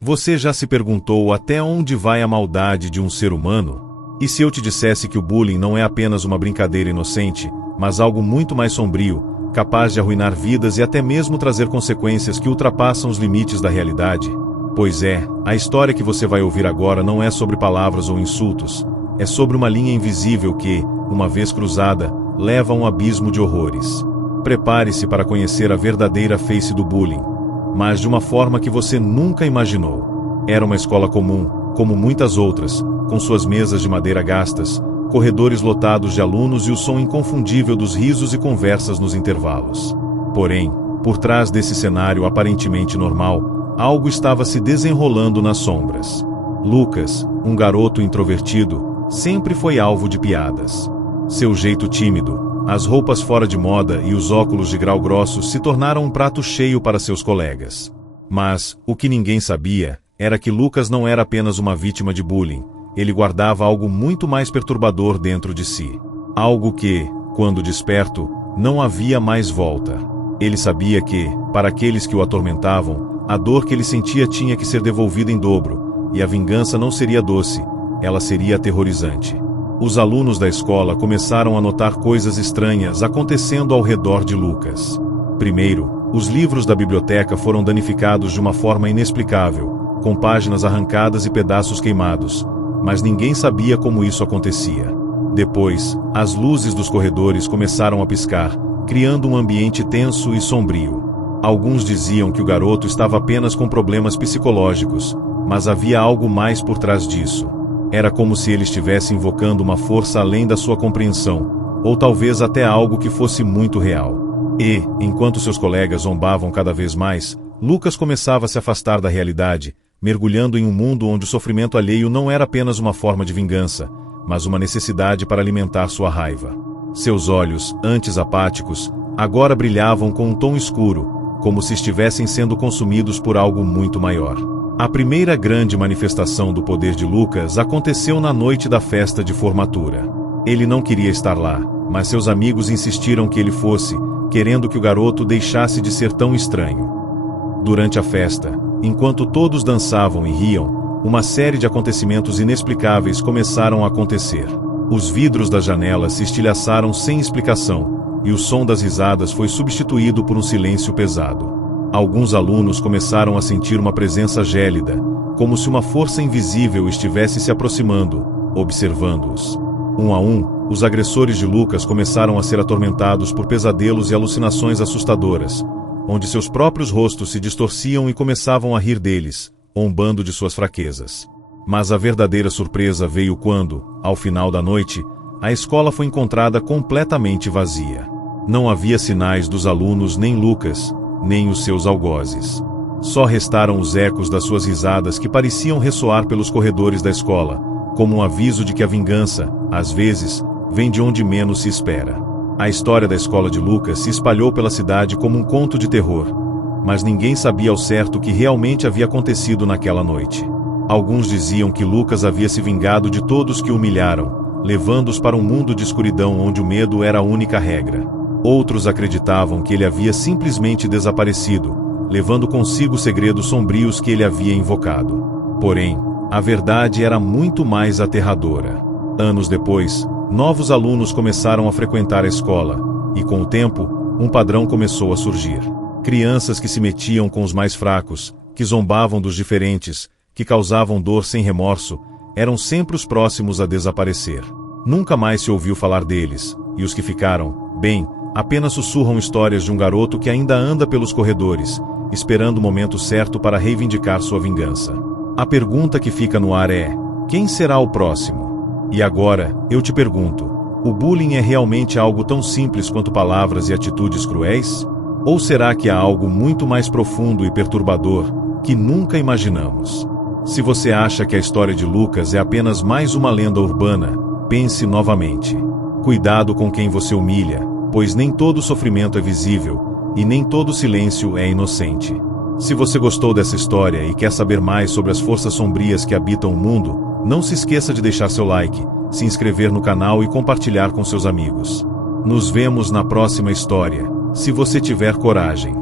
Você já se perguntou até onde vai a maldade de um ser humano? E se eu te dissesse que o bullying não é apenas uma brincadeira inocente, mas algo muito mais sombrio, capaz de arruinar vidas e até mesmo trazer consequências que ultrapassam os limites da realidade? Pois é, a história que você vai ouvir agora não é sobre palavras ou insultos, é sobre uma linha invisível que, uma vez cruzada, leva a um abismo de horrores. Prepare-se para conhecer a verdadeira face do bullying, mas de uma forma que você nunca imaginou. Era uma escola comum, como muitas outras, com suas mesas de madeira gastas, corredores lotados de alunos e o som inconfundível dos risos e conversas nos intervalos. Porém, por trás desse cenário aparentemente normal, algo estava se desenrolando nas sombras. Lucas, um garoto introvertido, sempre foi alvo de piadas. Seu jeito tímido, as roupas fora de moda e os óculos de grau grossos se tornaram um prato cheio para seus colegas. Mas, o que ninguém sabia, era que Lucas não era apenas uma vítima de bullying, ele guardava algo muito mais perturbador dentro de si. Algo que, quando desperto, não havia mais volta. Ele sabia que, para aqueles que o atormentavam, a dor que ele sentia tinha que ser devolvida em dobro, e a vingança não seria doce, ela seria aterrorizante. Os alunos da escola começaram a notar coisas estranhas acontecendo ao redor de Lucas. Primeiro, os livros da biblioteca foram danificados de uma forma inexplicável, com páginas arrancadas e pedaços queimados, mas ninguém sabia como isso acontecia. Depois, as luzes dos corredores começaram a piscar, criando um ambiente tenso e sombrio. Alguns diziam que o garoto estava apenas com problemas psicológicos, mas havia algo mais por trás disso. Era como se ele estivesse invocando uma força além da sua compreensão, ou talvez até algo que fosse muito real. E, enquanto seus colegas zombavam cada vez mais, Lucas começava a se afastar da realidade, mergulhando em um mundo onde o sofrimento alheio não era apenas uma forma de vingança, mas uma necessidade para alimentar sua raiva. Seus olhos, antes apáticos, agora brilhavam com um tom escuro, como se estivessem sendo consumidos por algo muito maior. A primeira grande manifestação do poder de Lucas aconteceu na noite da festa de formatura. Ele não queria estar lá, mas seus amigos insistiram que ele fosse, querendo que o garoto deixasse de ser tão estranho. Durante a festa, enquanto todos dançavam e riam, uma série de acontecimentos inexplicáveis começaram a acontecer. Os vidros das janelas se estilhaçaram sem explicação, e o som das risadas foi substituído por um silêncio pesado. Alguns alunos começaram a sentir uma presença gélida, como se uma força invisível estivesse se aproximando, observando-os. Um a um, os agressores de Lucas começaram a ser atormentados por pesadelos e alucinações assustadoras, onde seus próprios rostos se distorciam e começavam a rir deles, zombando de suas fraquezas. Mas a verdadeira surpresa veio quando, ao final da noite, a escola foi encontrada completamente vazia. Não havia sinais dos alunos nem Lucas, nem os seus algozes. Só restaram os ecos das suas risadas que pareciam ressoar pelos corredores da escola, como um aviso de que a vingança, às vezes, vem de onde menos se espera. A história da escola de Lucas se espalhou pela cidade como um conto de terror, mas ninguém sabia ao certo o que realmente havia acontecido naquela noite. Alguns diziam que Lucas havia se vingado de todos que o humilharam, levando-os para um mundo de escuridão onde o medo era a única regra. Outros acreditavam que ele havia simplesmente desaparecido, levando consigo segredos sombrios que ele havia invocado. Porém, a verdade era muito mais aterradora. Anos depois, novos alunos começaram a frequentar a escola, e com o tempo, um padrão começou a surgir. Crianças que se metiam com os mais fracos, que zombavam dos diferentes, que causavam dor sem remorso, eram sempre os próximos a desaparecer. Nunca mais se ouviu falar deles, e os que ficaram, bem, apenas sussurram histórias de um garoto que ainda anda pelos corredores, esperando o momento certo para reivindicar sua vingança. A pergunta que fica no ar é: quem será o próximo? E agora, eu te pergunto, o bullying é realmente algo tão simples quanto palavras e atitudes cruéis? Ou será que há algo muito mais profundo e perturbador, que nunca imaginamos? Se você acha que a história de Lucas é apenas mais uma lenda urbana, pense novamente. Cuidado com quem você humilha, pois nem todo sofrimento é visível, e nem todo silêncio é inocente. Se você gostou dessa história e quer saber mais sobre as forças sombrias que habitam o mundo, não se esqueça de deixar seu like, se inscrever no canal e compartilhar com seus amigos. Nos vemos na próxima história, se você tiver coragem.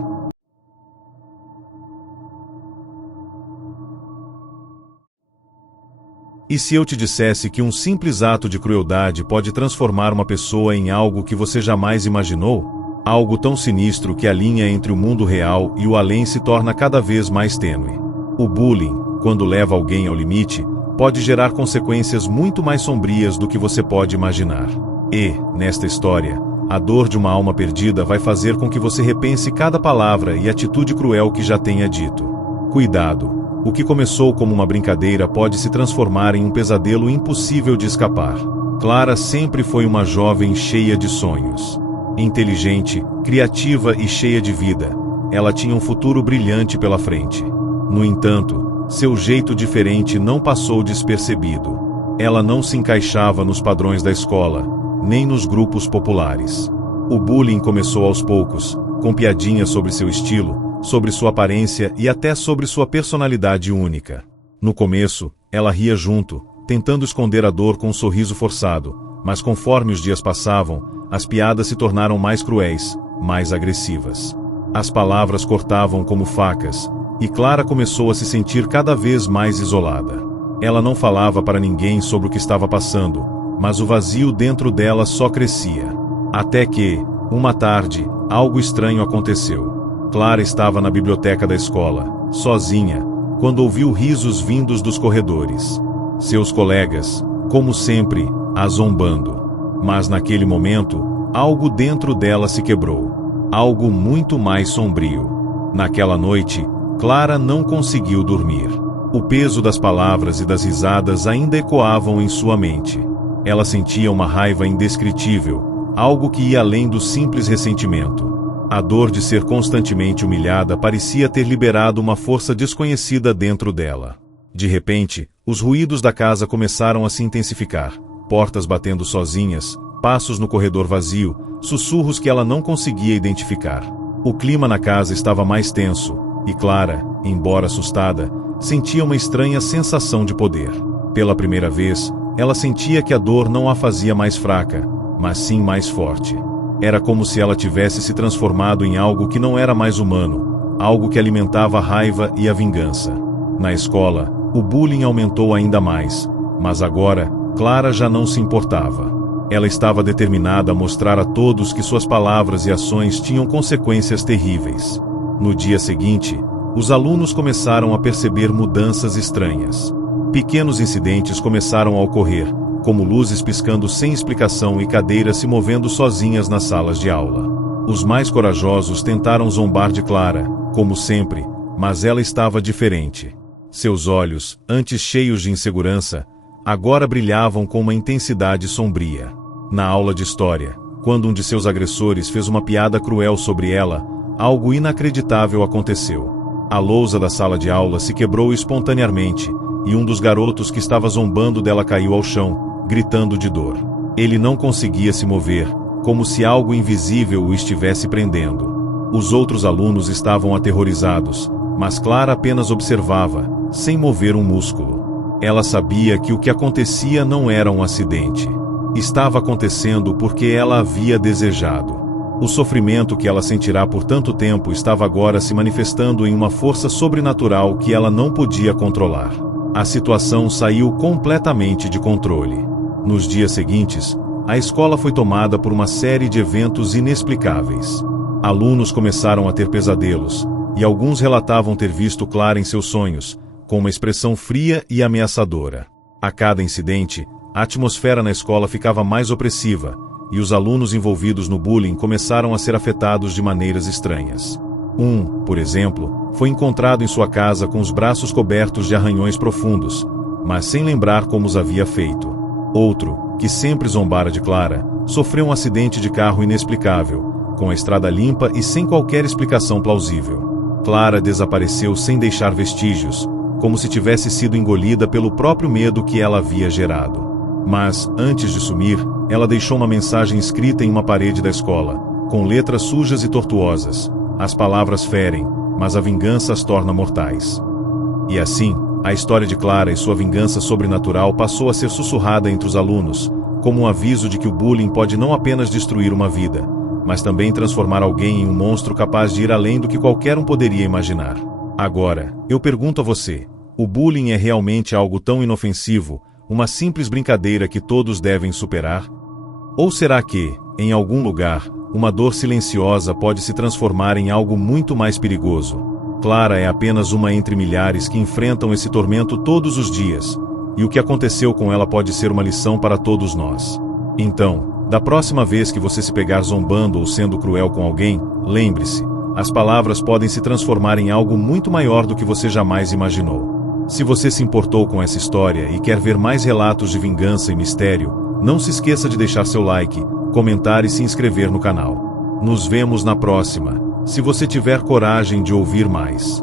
E se eu te dissesse que um simples ato de crueldade pode transformar uma pessoa em algo que você jamais imaginou? Algo tão sinistro que a linha entre o mundo real e o além se torna cada vez mais tênue. O bullying, quando leva alguém ao limite, pode gerar consequências muito mais sombrias do que você pode imaginar. E, nesta história, a dor de uma alma perdida vai fazer com que você repense cada palavra e atitude cruel que já tenha dito. Cuidado! O que começou como uma brincadeira pode se transformar em um pesadelo impossível de escapar. Clara sempre foi uma jovem cheia de sonhos. Inteligente, criativa e cheia de vida, ela tinha um futuro brilhante pela frente. No entanto, seu jeito diferente não passou despercebido. Ela não se encaixava nos padrões da escola, nem nos grupos populares. O bullying começou aos poucos, com piadinhas sobre seu estilo, sobre sua aparência e até sobre sua personalidade única. No começo, ela ria junto, tentando esconder a dor com um sorriso forçado, mas conforme os dias passavam, as piadas se tornaram mais cruéis, mais agressivas. As palavras cortavam como facas, e Clara começou a se sentir cada vez mais isolada. Ela não falava para ninguém sobre o que estava passando, mas o vazio dentro dela só crescia. Até que, uma tarde, algo estranho aconteceu. Clara estava na biblioteca da escola, sozinha, quando ouviu risos vindos dos corredores. Seus colegas, como sempre, a zombando. Mas naquele momento, algo dentro dela se quebrou. Algo muito mais sombrio. Naquela noite, Clara não conseguiu dormir. O peso das palavras e das risadas ainda ecoavam em sua mente. Ela sentia uma raiva indescritível, algo que ia além do simples ressentimento. A dor de ser constantemente humilhada parecia ter liberado uma força desconhecida dentro dela. De repente, os ruídos da casa começaram a se intensificar. Portas batendo sozinhas, passos no corredor vazio, sussurros que ela não conseguia identificar. O clima na casa estava mais tenso, e Clara, embora assustada, sentia uma estranha sensação de poder. Pela primeira vez, ela sentia que a dor não a fazia mais fraca, mas sim mais forte. Era como se ela tivesse se transformado em algo que não era mais humano, algo que alimentava a raiva e a vingança. Na escola, o bullying aumentou ainda mais, mas agora, Clara já não se importava. Ela estava determinada a mostrar a todos que suas palavras e ações tinham consequências terríveis. No dia seguinte, os alunos começaram a perceber mudanças estranhas. Pequenos incidentes começaram a ocorrer, como luzes piscando sem explicação e cadeiras se movendo sozinhas nas salas de aula. Os mais corajosos tentaram zombar de Clara, como sempre, mas ela estava diferente. Seus olhos, antes cheios de insegurança, agora brilhavam com uma intensidade sombria. Na aula de história, quando um de seus agressores fez uma piada cruel sobre ela, algo inacreditável aconteceu. A lousa da sala de aula se quebrou espontaneamente, e um dos garotos que estava zombando dela caiu ao chão, gritando de dor. Ele não conseguia se mover, como se algo invisível o estivesse prendendo. Os outros alunos estavam aterrorizados, mas Clara apenas observava, sem mover um músculo. Ela sabia que o que acontecia não era um acidente. Estava acontecendo porque ela havia desejado. O sofrimento que ela sentirá por tanto tempo estava agora se manifestando em uma força sobrenatural que ela não podia controlar. A situação saiu completamente de controle. Nos dias seguintes, a escola foi tomada por uma série de eventos inexplicáveis. Alunos começaram a ter pesadelos, e alguns relatavam ter visto Clara em seus sonhos, com uma expressão fria e ameaçadora. A cada incidente, a atmosfera na escola ficava mais opressiva, e os alunos envolvidos no bullying começaram a ser afetados de maneiras estranhas. Por exemplo, foi encontrado em sua casa com os braços cobertos de arranhões profundos, mas sem lembrar como os havia feito. Outro, que sempre zombara de Clara, sofreu um acidente de carro inexplicável, com a estrada limpa e sem qualquer explicação plausível. Clara desapareceu sem deixar vestígios, como se tivesse sido engolida pelo próprio medo que ela havia gerado. Mas, antes de sumir, ela deixou uma mensagem escrita em uma parede da escola, com letras sujas e tortuosas. As palavras ferem, mas a vingança as torna mortais. E assim, a história de Clara e sua vingança sobrenatural passou a ser sussurrada entre os alunos, como um aviso de que o bullying pode não apenas destruir uma vida, mas também transformar alguém em um monstro capaz de ir além do que qualquer um poderia imaginar. Agora, eu pergunto a você, o bullying é realmente algo tão inofensivo, uma simples brincadeira que todos devem superar? Ou será que, em algum lugar, uma dor silenciosa pode se transformar em algo muito mais perigoso? Clara é apenas uma entre milhares que enfrentam esse tormento todos os dias, e o que aconteceu com ela pode ser uma lição para todos nós. Então, da próxima vez que você se pegar zombando ou sendo cruel com alguém, lembre-se, as palavras podem se transformar em algo muito maior do que você jamais imaginou. Se você se importou com essa história e quer ver mais relatos de vingança e mistério, não se esqueça de deixar seu like, comentar e se inscrever no canal. Nos vemos na próxima, se você tiver coragem de ouvir mais.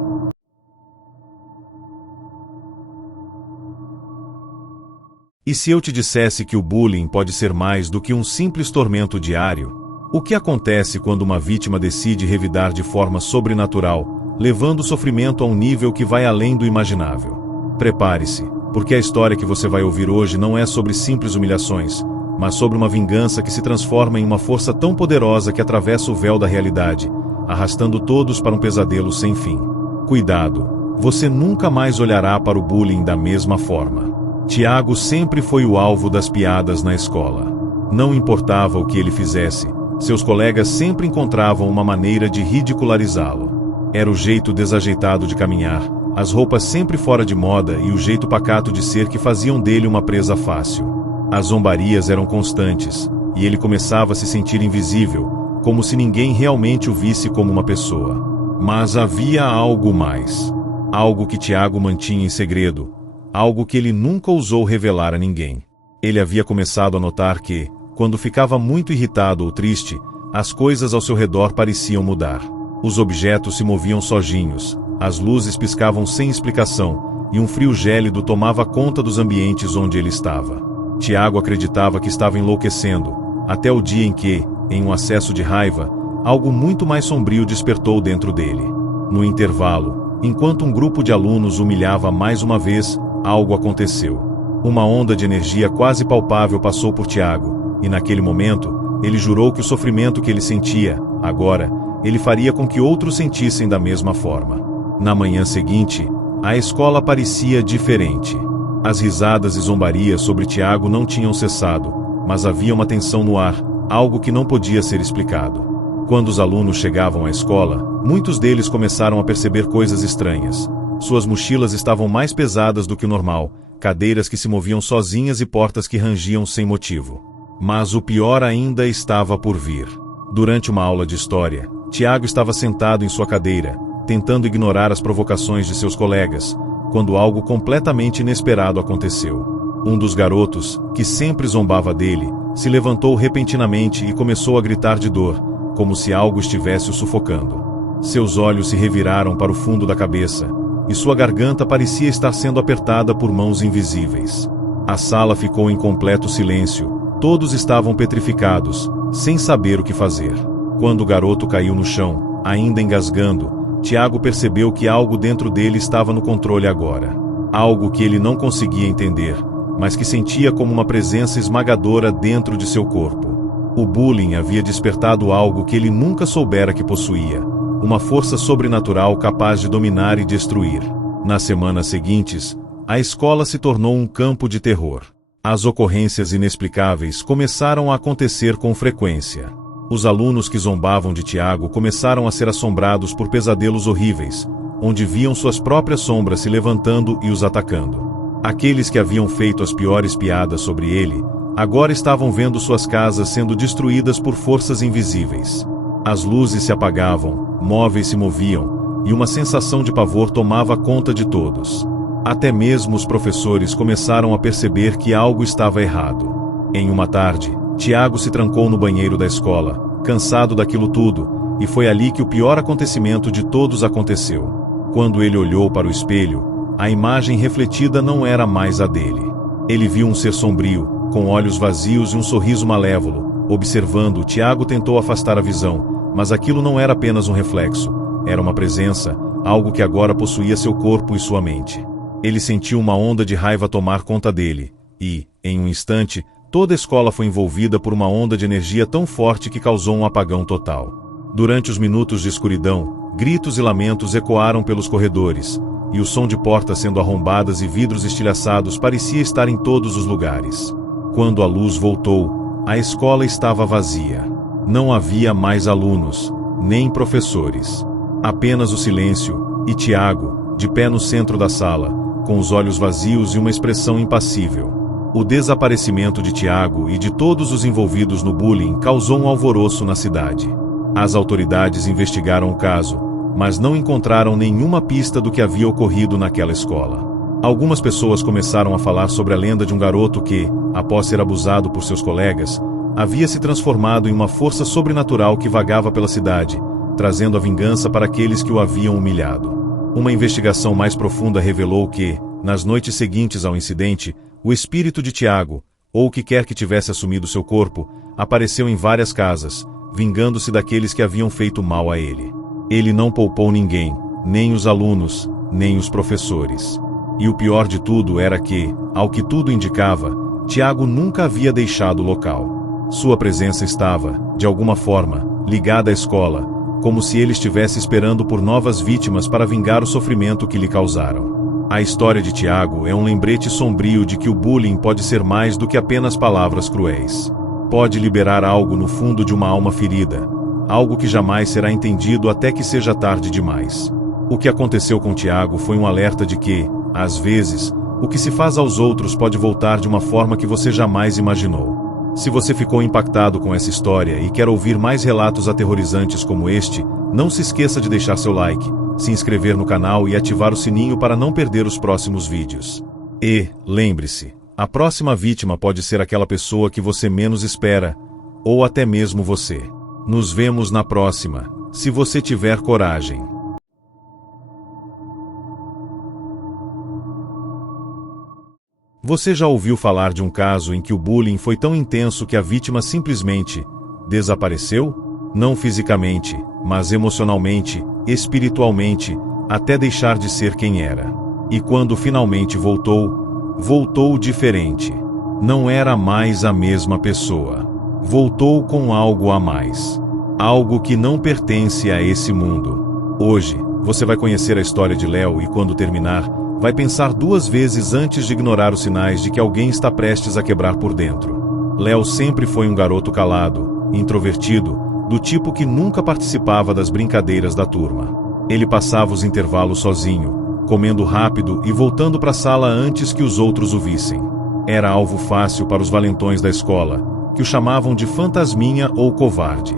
E se eu te dissesse que o bullying pode ser mais do que um simples tormento diário? O que acontece quando uma vítima decide revidar de forma sobrenatural, levando o sofrimento a um nível que vai além do imaginável? Prepare-se, porque a história que você vai ouvir hoje não é sobre simples humilhações, mas sobre uma vingança que se transforma em uma força tão poderosa que atravessa o véu da realidade, arrastando todos para um pesadelo sem fim. Cuidado, você nunca mais olhará para o bullying da mesma forma. Tiago sempre foi o alvo das piadas na escola. Não importava o que ele fizesse, seus colegas sempre encontravam uma maneira de ridicularizá-lo. Era o jeito desajeitado de caminhar, as roupas sempre fora de moda e o jeito pacato de ser que faziam dele uma presa fácil. As zombarias eram constantes, e ele começava a se sentir invisível, como se ninguém realmente o visse como uma pessoa. Mas havia algo mais. Algo que Tiago mantinha em segredo, algo que ele nunca ousou revelar a ninguém. Ele havia começado a notar que, quando ficava muito irritado ou triste, as coisas ao seu redor pareciam mudar. Os objetos se moviam sozinhos, as luzes piscavam sem explicação, e um frio gélido tomava conta dos ambientes onde ele estava. Tiago acreditava que estava enlouquecendo, até o dia em que, em um acesso de raiva, algo muito mais sombrio despertou dentro dele. No intervalo, enquanto um grupo de alunos humilhava mais uma vez, algo aconteceu. Uma onda de energia quase palpável passou por Tiago, e naquele momento, ele jurou que o sofrimento que ele sentia, agora, ele faria com que outros sentissem da mesma forma. Na manhã seguinte, a escola parecia diferente. As risadas e zombarias sobre Tiago não tinham cessado, mas havia uma tensão no ar, algo que não podia ser explicado. Quando os alunos chegavam à escola, muitos deles começaram a perceber coisas estranhas. Suas mochilas estavam mais pesadas do que o normal, cadeiras que se moviam sozinhas e portas que rangiam sem motivo. Mas o pior ainda estava por vir. Durante uma aula de história, Tiago estava sentado em sua cadeira, tentando ignorar as provocações de seus colegas, quando algo completamente inesperado aconteceu. Um dos garotos, que sempre zombava dele, se levantou repentinamente e começou a gritar de dor, como se algo estivesse o sufocando. Seus olhos se reviraram para o fundo da cabeça, e sua garganta parecia estar sendo apertada por mãos invisíveis. A sala ficou em completo silêncio, todos estavam petrificados, sem saber o que fazer. Quando o garoto caiu no chão, ainda engasgando, Tiago percebeu que algo dentro dele estava no controle agora. Algo que ele não conseguia entender, mas que sentia como uma presença esmagadora dentro de seu corpo. O bullying havia despertado algo que ele nunca soubera que possuía, uma força sobrenatural capaz de dominar e destruir. Nas semanas seguintes, a escola se tornou um campo de terror. As ocorrências inexplicáveis começaram a acontecer com frequência. Os alunos que zombavam de Tiago começaram a ser assombrados por pesadelos horríveis, onde viam suas próprias sombras se levantando e os atacando. Aqueles que haviam feito as piores piadas sobre ele, agora estavam vendo suas casas sendo destruídas por forças invisíveis. As luzes se apagavam, móveis se moviam, e uma sensação de pavor tomava conta de todos. Até mesmo os professores começaram a perceber que algo estava errado. Em uma tarde, Tiago se trancou no banheiro da escola, cansado daquilo tudo, e foi ali que o pior acontecimento de todos aconteceu. Quando ele olhou para o espelho, a imagem refletida não era mais a dele. Ele viu um ser sombrio, com olhos vazios e um sorriso malévolo. Observando, Tiago tentou afastar a visão, mas aquilo não era apenas um reflexo, era uma presença, algo que agora possuía seu corpo e sua mente. Ele sentiu uma onda de raiva tomar conta dele, e, em um instante, toda a escola foi envolvida por uma onda de energia tão forte que causou um apagão total. Durante os minutos de escuridão, gritos e lamentos ecoaram pelos corredores, e o som de portas sendo arrombadas e vidros estilhaçados parecia estar em todos os lugares. Quando a luz voltou, a escola estava vazia. Não havia mais alunos, nem professores. Apenas o silêncio, e Tiago, de pé no centro da sala, com os olhos vazios e uma expressão impassível. O desaparecimento de Tiago e de todos os envolvidos no bullying causou um alvoroço na cidade. As autoridades investigaram o caso, mas não encontraram nenhuma pista do que havia ocorrido naquela escola. Algumas pessoas começaram a falar sobre a lenda de um garoto que, após ser abusado por seus colegas, havia se transformado em uma força sobrenatural que vagava pela cidade, trazendo a vingança para aqueles que o haviam humilhado. Uma investigação mais profunda revelou que, nas noites seguintes ao incidente, o espírito de Tiago, ou o que quer que tivesse assumido seu corpo, apareceu em várias casas, vingando-se daqueles que haviam feito mal a ele. Ele não poupou ninguém, nem os alunos, nem os professores. E o pior de tudo era que, ao que tudo indicava, Tiago nunca havia deixado o local. Sua presença estava, de alguma forma, ligada à escola, como se ele estivesse esperando por novas vítimas para vingar o sofrimento que lhe causaram. A história de Tiago é um lembrete sombrio de que o bullying pode ser mais do que apenas palavras cruéis. Pode liberar algo no fundo de uma alma ferida, algo que jamais será entendido até que seja tarde demais. O que aconteceu com Tiago foi um alerta de que, às vezes, o que se faz aos outros pode voltar de uma forma que você jamais imaginou. Se você ficou impactado com essa história e quer ouvir mais relatos aterrorizantes como este, não se esqueça de deixar seu like, se inscrever no canal e ativar o sininho para não perder os próximos vídeos. E, lembre-se, a próxima vítima pode ser aquela pessoa que você menos espera, ou até mesmo você. Nos vemos na próxima, se você tiver coragem. Você já ouviu falar de um caso em que o bullying foi tão intenso que a vítima simplesmente desapareceu? Não fisicamente, mas emocionalmente, espiritualmente, até deixar de ser quem era. E quando finalmente voltou, voltou diferente. Não era mais a mesma pessoa. Voltou com algo a mais. Algo que não pertence a esse mundo. Hoje, você vai conhecer a história de Léo e quando terminar, vai pensar duas vezes antes de ignorar os sinais de que alguém está prestes a quebrar por dentro. Léo sempre foi um garoto calado, introvertido, do tipo que nunca participava das brincadeiras da turma. Ele passava os intervalos sozinho, comendo rápido e voltando para a sala antes que os outros o vissem. Era alvo fácil para os valentões da escola, que o chamavam de fantasminha ou covarde.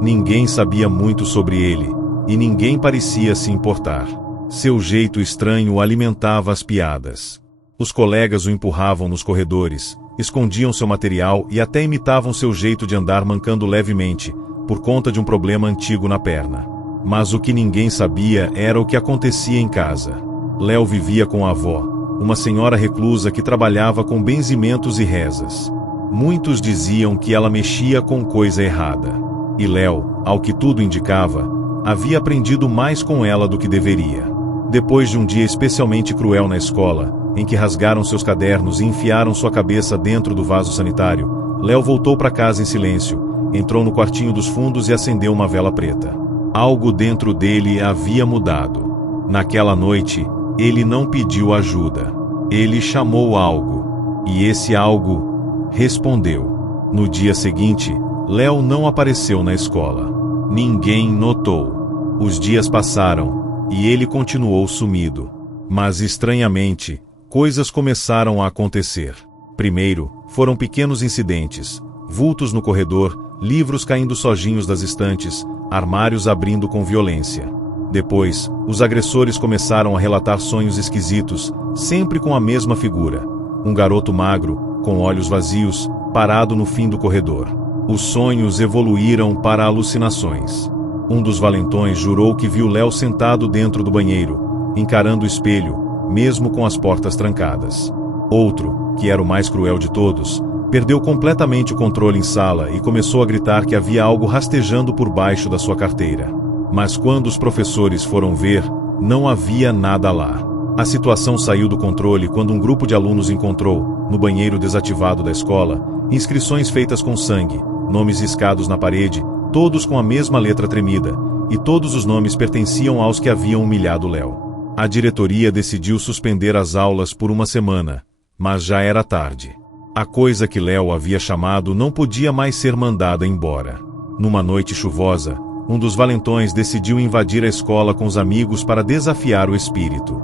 Ninguém sabia muito sobre ele, e ninguém parecia se importar. Seu jeito estranho o alimentava as piadas. Os colegas o empurravam nos corredores, escondiam seu material e até imitavam seu jeito de andar mancando levemente, por conta de um problema antigo na perna. Mas o que ninguém sabia era o que acontecia em casa. Léo vivia com a avó, uma senhora reclusa que trabalhava com benzimentos e rezas. Muitos diziam que ela mexia com coisa errada. E Léo, ao que tudo indicava, havia aprendido mais com ela do que deveria. Depois de um dia especialmente cruel na escola, em que rasgaram seus cadernos e enfiaram sua cabeça dentro do vaso sanitário, Léo voltou para casa em silêncio, entrou no quartinho dos fundos e acendeu uma vela preta. Algo dentro dele havia mudado. Naquela noite, ele não pediu ajuda. Ele chamou algo. E esse algo respondeu. No dia seguinte, Léo não apareceu na escola. Ninguém notou. Os dias passaram, e ele continuou sumido. Mas estranhamente, coisas começaram a acontecer. Primeiro, foram pequenos incidentes. Vultos no corredor, livros caindo sojinhos das estantes, armários abrindo com violência. Depois, os agressores começaram a relatar sonhos esquisitos, sempre com a mesma figura. Um garoto magro, com olhos vazios, parado no fim do corredor. Os sonhos evoluíram para alucinações. Um dos valentões jurou que viu Léo sentado dentro do banheiro, encarando o espelho, mesmo com as portas trancadas. Outro, que era o mais cruel de todos, perdeu completamente o controle em sala e começou a gritar que havia algo rastejando por baixo da sua carteira. Mas quando os professores foram ver, não havia nada lá. A situação saiu do controle quando um grupo de alunos encontrou, no banheiro desativado da escola, inscrições feitas com sangue, nomes riscados na parede, todos com a mesma letra tremida, e todos os nomes pertenciam aos que haviam humilhado Léo. A diretoria decidiu suspender as aulas por uma semana, mas já era tarde. A coisa que Léo havia chamado não podia mais ser mandada embora. Numa noite chuvosa, um dos valentões decidiu invadir a escola com os amigos para desafiar o espírito.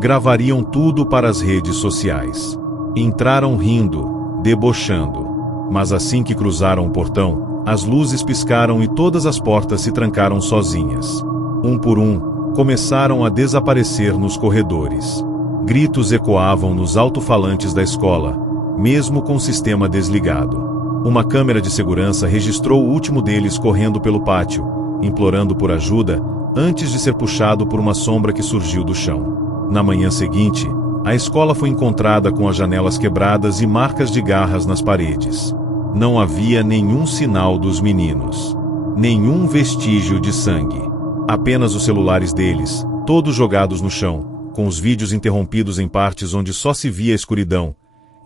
Gravariam tudo para as redes sociais. Entraram rindo, debochando. Mas assim que cruzaram o portão, as luzes piscaram e todas as portas se trancaram sozinhas. Um por um, começaram a desaparecer nos corredores. Gritos ecoavam nos alto-falantes da escola, mesmo com o sistema desligado. Uma câmera de segurança registrou o último deles correndo pelo pátio, implorando por ajuda, antes de ser puxado por uma sombra que surgiu do chão. Na manhã seguinte, a escola foi encontrada com as janelas quebradas e marcas de garras nas paredes. Não havia nenhum sinal dos meninos. Nenhum vestígio de sangue. Apenas os celulares deles, todos jogados no chão, com os vídeos interrompidos em partes onde só se via a escuridão,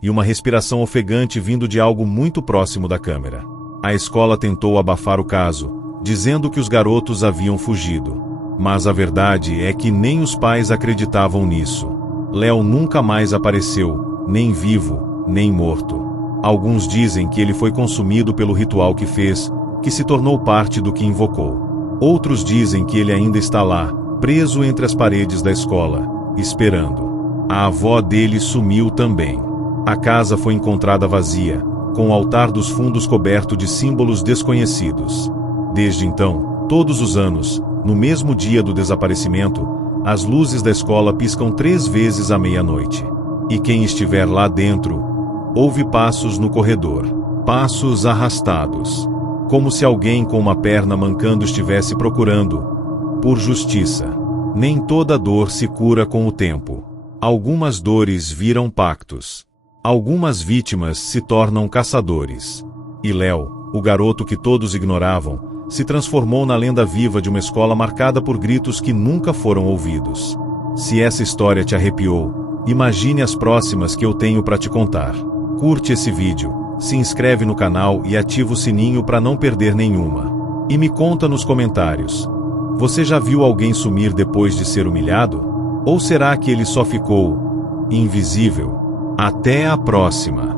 e uma respiração ofegante vindo de algo muito próximo da câmera. A escola tentou abafar o caso, dizendo que os garotos haviam fugido. Mas a verdade é que nem os pais acreditavam nisso. Léo nunca mais apareceu, nem vivo, nem morto. Alguns dizem que ele foi consumido pelo ritual que fez, que se tornou parte do que invocou. Outros dizem que ele ainda está lá, preso entre as paredes da escola, esperando. A avó dele sumiu também. A casa foi encontrada vazia, com o altar dos fundos coberto de símbolos desconhecidos. Desde então, todos os anos, no mesmo dia do desaparecimento, as luzes da escola piscam 3 vezes à meia-noite. E quem estiver lá dentro, ouve passos no corredor. Passos arrastados. Como se alguém com uma perna mancando estivesse procurando, por justiça. Nem toda dor se cura com o tempo. Algumas dores viram pactos. Algumas vítimas se tornam caçadores. E Léo, o garoto que todos ignoravam, se transformou na lenda viva de uma escola marcada por gritos que nunca foram ouvidos. Se essa história te arrepiou, imagine as próximas que eu tenho para te contar. Curte esse vídeo, se inscreve no canal e ativa o sininho para não perder nenhuma. E me conta nos comentários, você já viu alguém sumir depois de ser humilhado? Ou será que ele só ficou invisível? Até a próxima!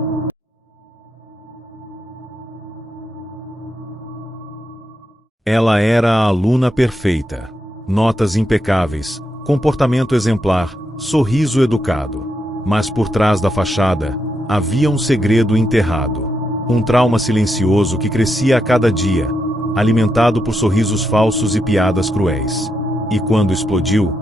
Ela era a aluna perfeita. Notas impecáveis, comportamento exemplar, sorriso educado. Mas por trás da fachada, havia um segredo enterrado. Um trauma silencioso que crescia a cada dia, alimentado por sorrisos falsos e piadas cruéis. E quando explodiu,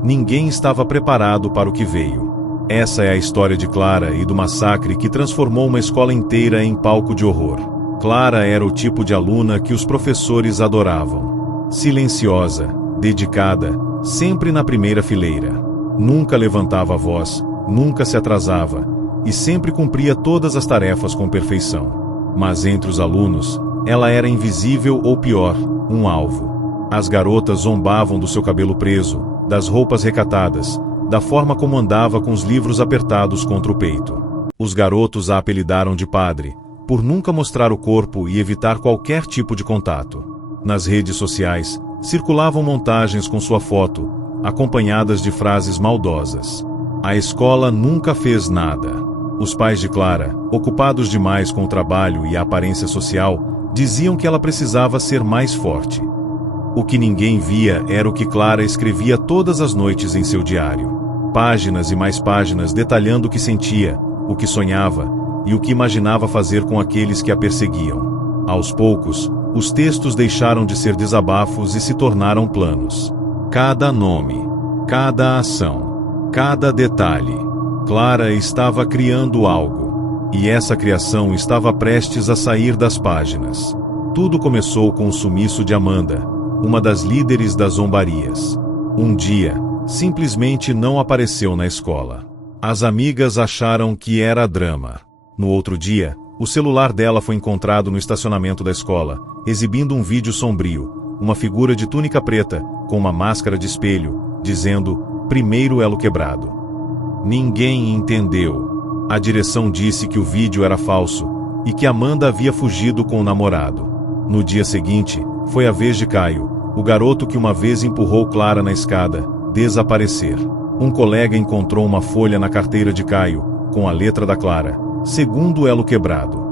ninguém estava preparado para o que veio. Essa é a história de Clara e do massacre que transformou uma escola inteira em palco de horror. Clara era o tipo de aluna que os professores adoravam. Silenciosa, dedicada, sempre na primeira fileira. Nunca levantava a voz, nunca se atrasava, e sempre cumpria todas as tarefas com perfeição. Mas entre os alunos, ela era invisível ou pior, um alvo. As garotas zombavam do seu cabelo preso, das roupas recatadas, da forma como andava com os livros apertados contra o peito. Os garotos a apelidaram de padre, por nunca mostrar o corpo e evitar qualquer tipo de contato. Nas redes sociais, circulavam montagens com sua foto, acompanhadas de frases maldosas. A escola nunca fez nada. Os pais de Clara, ocupados demais com o trabalho e a aparência social, diziam que ela precisava ser mais forte. O que ninguém via era o que Clara escrevia todas as noites em seu diário. Páginas e mais páginas detalhando o que sentia, o que sonhava e o que imaginava fazer com aqueles que a perseguiam. Aos poucos, os textos deixaram de ser desabafos e se tornaram planos. Cada nome, cada ação, cada detalhe. Clara estava criando algo, e essa criação estava prestes a sair das páginas. Tudo começou com o sumiço de Amanda, uma das líderes das zombarias. Um dia, simplesmente não apareceu na escola. As amigas acharam que era drama. No outro dia, o celular dela foi encontrado no estacionamento da escola, exibindo um vídeo sombrio, uma figura de túnica preta, com uma máscara de espelho, dizendo, primeiro elo quebrado. Ninguém entendeu. A direção disse que o vídeo era falso, e que Amanda havia fugido com o namorado. No dia seguinte, foi a vez de Caio, o garoto que uma vez empurrou Clara na escada, desaparecer. Um colega encontrou uma folha na carteira de Caio, com a letra da Clara, segundo elo quebrado.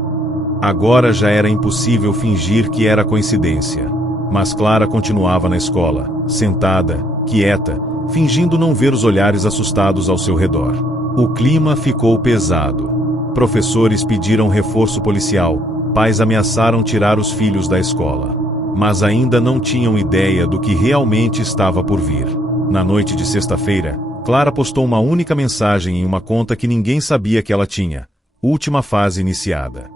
Agora já era impossível fingir que era coincidência. Mas Clara continuava na escola, sentada, quieta, fingindo não ver os olhares assustados ao seu redor. O clima ficou pesado. Professores pediram reforço policial, pais ameaçaram tirar os filhos da escola. Mas ainda não tinham ideia do que realmente estava por vir. Na noite de sexta-feira, Clara postou uma única mensagem em uma conta que ninguém sabia que ela tinha. Última fase iniciada.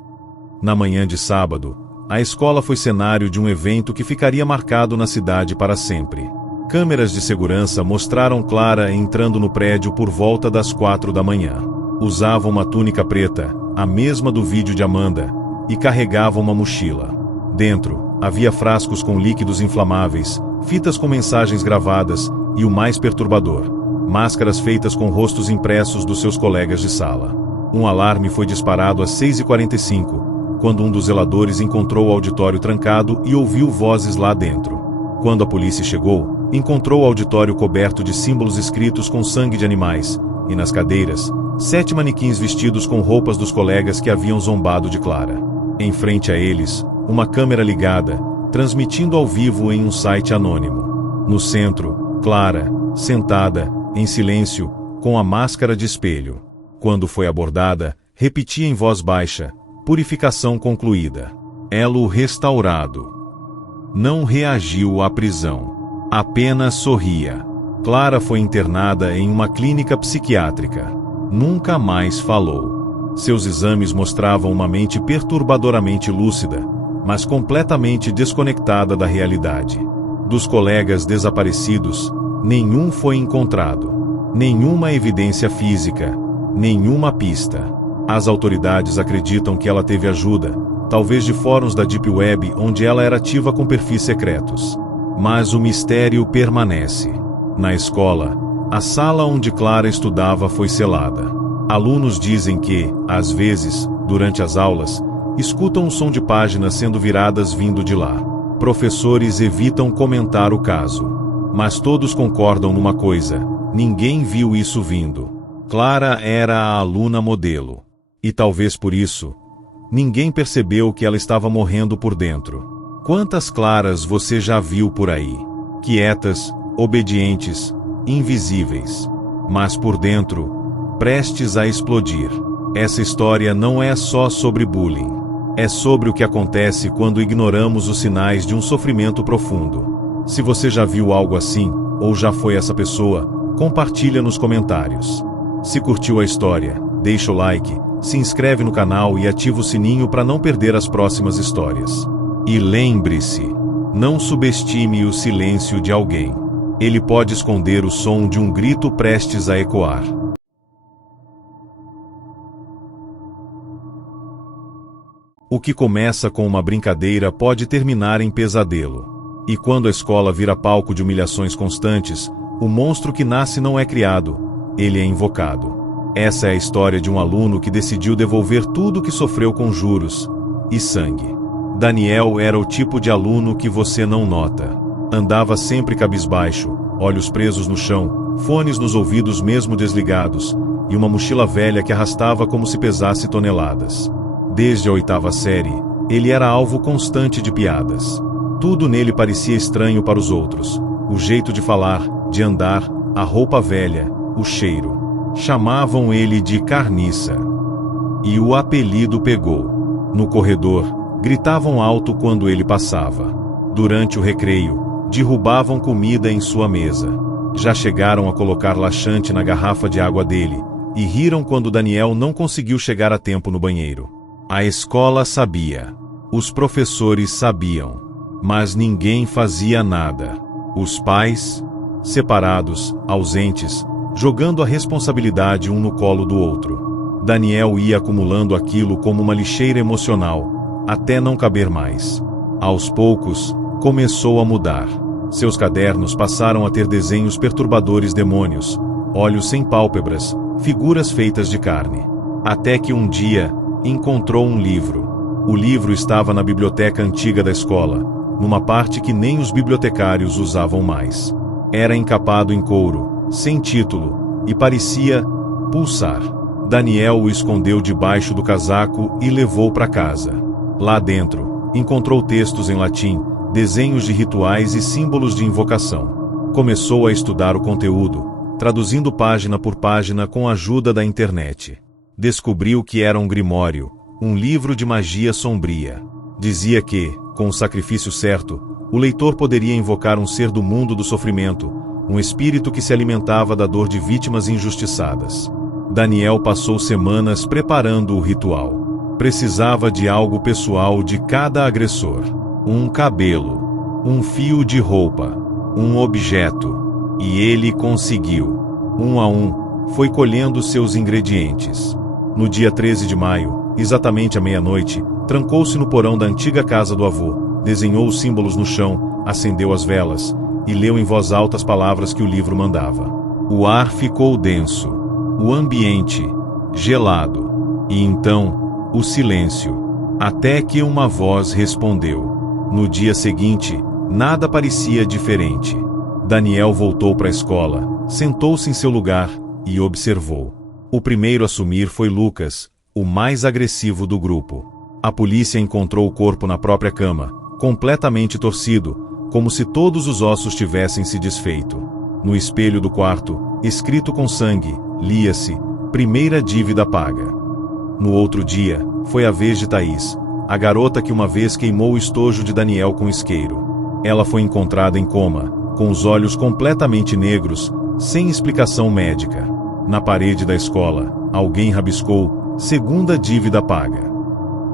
Na manhã de sábado, a escola foi cenário de um evento que ficaria marcado na cidade para sempre. Câmeras de segurança mostraram Clara entrando no prédio por volta das 4 da manhã. Usava uma túnica preta, a mesma do vídeo de Amanda, e carregava uma mochila. Dentro, havia frascos com líquidos inflamáveis, fitas com mensagens gravadas e, o mais perturbador, máscaras feitas com rostos impressos dos seus colegas de sala. Um alarme foi disparado às 6h45, quando um dos zeladores encontrou o auditório trancado e ouviu vozes lá dentro. Quando a polícia chegou, encontrou o auditório coberto de símbolos escritos com sangue de animais, e nas cadeiras, 7 manequins vestidos com roupas dos colegas que haviam zombado de Clara. Em frente a eles, uma câmera ligada, transmitindo ao vivo em um site anônimo. No centro, Clara, sentada, em silêncio, com a máscara de espelho. Quando foi abordada, repetia em voz baixa, purificação concluída. Elo restaurado. Não reagiu à prisão. Apenas sorria. Clara foi internada em uma clínica psiquiátrica. Nunca mais falou. Seus exames mostravam uma mente perturbadoramente lúcida, mas completamente desconectada da realidade. Dos colegas desaparecidos, nenhum foi encontrado. Nenhuma evidência física, nenhuma pista. As autoridades acreditam que ela teve ajuda, talvez de fóruns da Deep Web onde ela era ativa com perfis secretos. Mas o mistério permanece. Na escola, a sala onde Clara estudava foi selada. Alunos dizem que, às vezes, durante as aulas, escutam um som de páginas sendo viradas vindo de lá. Professores evitam comentar o caso. Mas todos concordam numa coisa: ninguém viu isso vindo. Clara era a aluna modelo. E talvez por isso, ninguém percebeu que ela estava morrendo por dentro. Quantas Claras você já viu por aí? Quietas, obedientes, invisíveis. Mas por dentro, prestes a explodir. Essa história não é só sobre bullying. É sobre o que acontece quando ignoramos os sinais de um sofrimento profundo. Se você já viu algo assim, ou já foi essa pessoa, compartilha nos comentários. Se curtiu a história, deixa o like, se inscreve no canal e ativa o sininho para não perder as próximas histórias. E lembre-se, não subestime o silêncio de alguém. Ele pode esconder o som de um grito prestes a ecoar. O que começa com uma brincadeira pode terminar em pesadelo. E quando a escola vira palco de humilhações constantes, o monstro que nasce não é criado, ele é invocado. Essa é a história de um aluno que decidiu devolver tudo o que sofreu com juros e sangue. Daniel era o tipo de aluno que você não nota. Andava sempre cabisbaixo, olhos presos no chão, fones nos ouvidos mesmo desligados, e uma mochila velha que arrastava como se pesasse toneladas. Desde a 8ª série, ele era alvo constante de piadas. Tudo nele parecia estranho para os outros. O jeito de falar, de andar, a roupa velha, o cheiro. Chamavam ele de carniça. E o apelido pegou. No corredor, gritavam alto quando ele passava. Durante o recreio, derrubavam comida em sua mesa. Já chegaram a colocar laxante na garrafa de água dele, e riram quando Daniel não conseguiu chegar a tempo no banheiro. A escola sabia. Os professores sabiam. Mas ninguém fazia nada. Os pais, separados, ausentes, jogando a responsabilidade um no colo do outro. Daniel ia acumulando aquilo como uma lixeira emocional, até não caber mais. Aos poucos, começou a mudar. Seus cadernos passaram a ter desenhos perturbadores, demônios, olhos sem pálpebras, figuras feitas de carne. Até que um dia, encontrou um livro. O livro estava na biblioteca antiga da escola, numa parte que nem os bibliotecários usavam mais. Era encapado em couro, sem título, e parecia pulsar. Daniel o escondeu debaixo do casaco e levou para casa. Lá dentro, encontrou textos em latim, desenhos de rituais e símbolos de invocação. Começou a estudar o conteúdo, traduzindo página por página com a ajuda da internet. Descobriu que era um grimório, um livro de magia sombria. Dizia que, com o sacrifício certo, o leitor poderia invocar um ser do mundo do sofrimento, um espírito que se alimentava da dor de vítimas injustiçadas. Daniel passou semanas preparando o ritual. Precisava de algo pessoal de cada agressor. Um cabelo, um fio de roupa, um objeto. E ele conseguiu. Um a um, foi colhendo seus ingredientes. No dia 13 de maio, exatamente à meia-noite, trancou-se no porão da antiga casa do avô, desenhou os símbolos no chão, acendeu as velas e leu em voz alta as palavras que o livro mandava. O ar ficou denso, o ambiente gelado, e então, o silêncio, até que uma voz respondeu. No dia seguinte, nada parecia diferente. Daniel voltou para a escola, sentou-se em seu lugar e observou. O primeiro a sumir foi Lucas, o mais agressivo do grupo. A polícia encontrou o corpo na própria cama, completamente torcido, como se todos os ossos tivessem se desfeito. No espelho do quarto, escrito com sangue, lia-se: "Primeira dívida paga". No outro dia, foi a vez de Thaís, a garota que uma vez queimou o estojo de Daniel com isqueiro. Ela foi encontrada em coma, com os olhos completamente negros, sem explicação médica. Na parede da escola, alguém rabiscou: "Segunda dívida paga".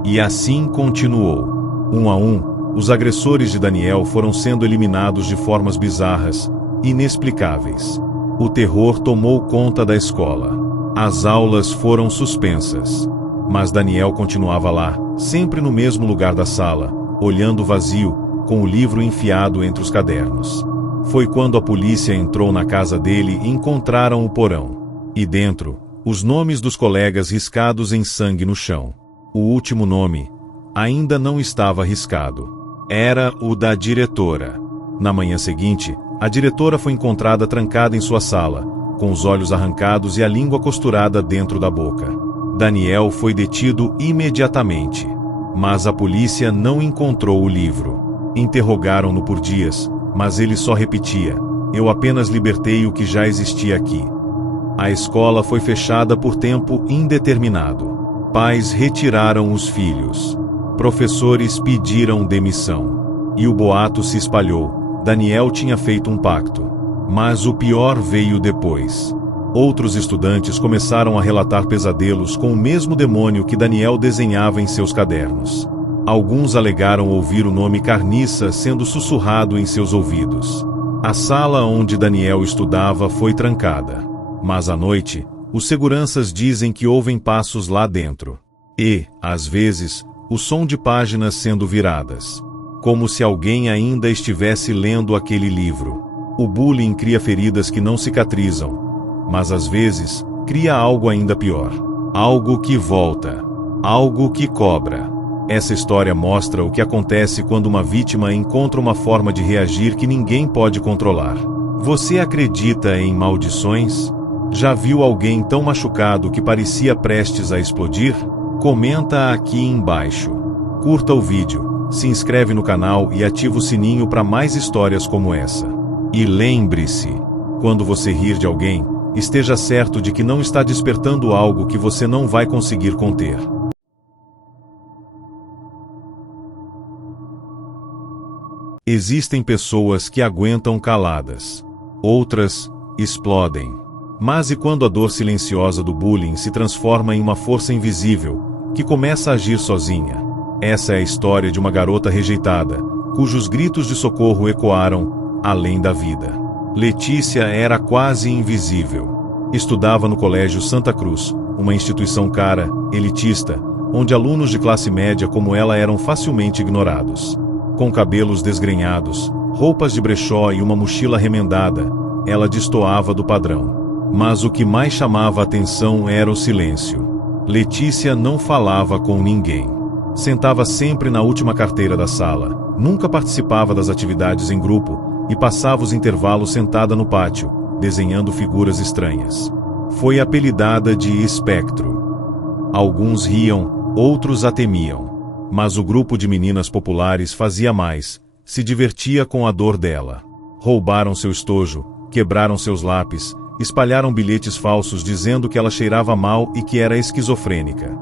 E assim continuou. Um a um, os agressores de Daniel foram sendo eliminados de formas bizarras, inexplicáveis. O terror tomou conta da escola. As aulas foram suspensas. Mas Daniel continuava lá, sempre no mesmo lugar da sala, olhando vazio, com o livro enfiado entre os cadernos. Foi quando a polícia entrou na casa dele e encontraram o porão. E dentro, os nomes dos colegas riscados em sangue no chão. O último nome ainda não estava riscado. Era o da diretora. Na manhã seguinte, a diretora foi encontrada trancada em sua sala, com os olhos arrancados e a língua costurada dentro da boca. Daniel foi detido imediatamente. Mas a polícia não encontrou o livro. Interrogaram-no por dias, mas ele só repetia: "Eu apenas libertei o que já existia aqui". A escola foi fechada por tempo indeterminado. Pais retiraram os filhos. Professores pediram demissão. E o boato se espalhou: Daniel tinha feito um pacto. Mas o pior veio depois. Outros estudantes começaram a relatar pesadelos com o mesmo demônio que Daniel desenhava em seus cadernos. Alguns alegaram ouvir o nome Carniça sendo sussurrado em seus ouvidos. A sala onde Daniel estudava foi trancada. Mas à noite, os seguranças dizem que ouvem passos lá dentro. E, às vezes, o som de páginas sendo viradas. Como se alguém ainda estivesse lendo aquele livro. O bullying cria feridas que não cicatrizam. Mas às vezes, cria algo ainda pior. Algo que volta. Algo que cobra. Essa história mostra o que acontece quando uma vítima encontra uma forma de reagir que ninguém pode controlar. Você acredita em maldições? Já viu alguém tão machucado que parecia prestes a explodir? Comenta aqui embaixo. Curta o vídeo, se inscreve no canal e ativa o sininho para mais histórias como essa. E lembre-se, quando você rir de alguém, esteja certo de que não está despertando algo que você não vai conseguir conter. Existem pessoas que aguentam caladas. Outras explodem. Mas e quando a dor silenciosa do bullying se transforma em uma força invisível, que começa a agir sozinha? Essa é a história de uma garota rejeitada, cujos gritos de socorro ecoaram além da vida. Letícia era quase invisível. Estudava no Colégio Santa Cruz, uma instituição cara, elitista, onde alunos de classe média como ela eram facilmente ignorados. Com cabelos desgrenhados, roupas de brechó e uma mochila remendada, ela destoava do padrão. Mas o que mais chamava a atenção era o silêncio. Letícia não falava com ninguém. Sentava sempre na última carteira da sala, nunca participava das atividades em grupo e passava os intervalos sentada no pátio, desenhando figuras estranhas. Foi apelidada de espectro. Alguns riam, outros a temiam. Mas o grupo de meninas populares fazia mais, se divertia com a dor dela. Roubaram seu estojo, quebraram seus lápis, espalharam bilhetes falsos dizendo que ela cheirava mal e que era esquizofrênica.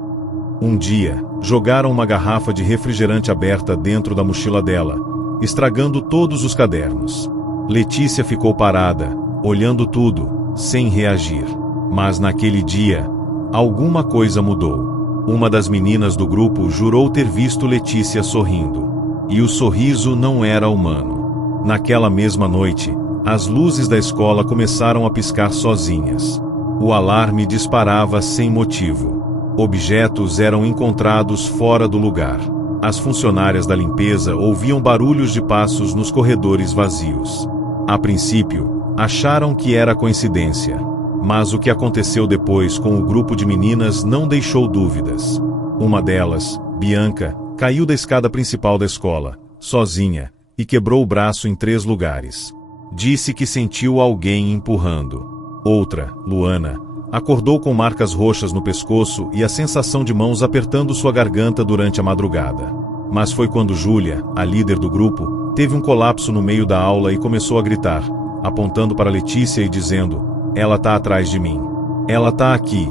Um dia, jogaram uma garrafa de refrigerante aberta dentro da mochila dela, estragando todos os cadernos. Letícia ficou parada, olhando tudo, sem reagir. Mas naquele dia, alguma coisa mudou. Uma das meninas do grupo jurou ter visto Letícia sorrindo. E o sorriso não era humano. Naquela mesma noite, as luzes da escola começaram a piscar sozinhas. O alarme disparava sem motivo. Objetos eram encontrados fora do lugar. As funcionárias da limpeza ouviam barulhos de passos nos corredores vazios. A princípio, acharam que era coincidência. Mas o que aconteceu depois com o grupo de meninas não deixou dúvidas. Uma delas, Bianca, caiu da escada principal da escola, sozinha, e quebrou o braço em 3 lugares. Disse que sentiu alguém empurrando. Outra, Luana, acordou com marcas roxas no pescoço e a sensação de mãos apertando sua garganta durante a madrugada. Mas foi quando Júlia, a líder do grupo, teve um colapso no meio da aula e começou a gritar, apontando para Letícia e dizendo: "Ela tá atrás de mim. Ela tá aqui."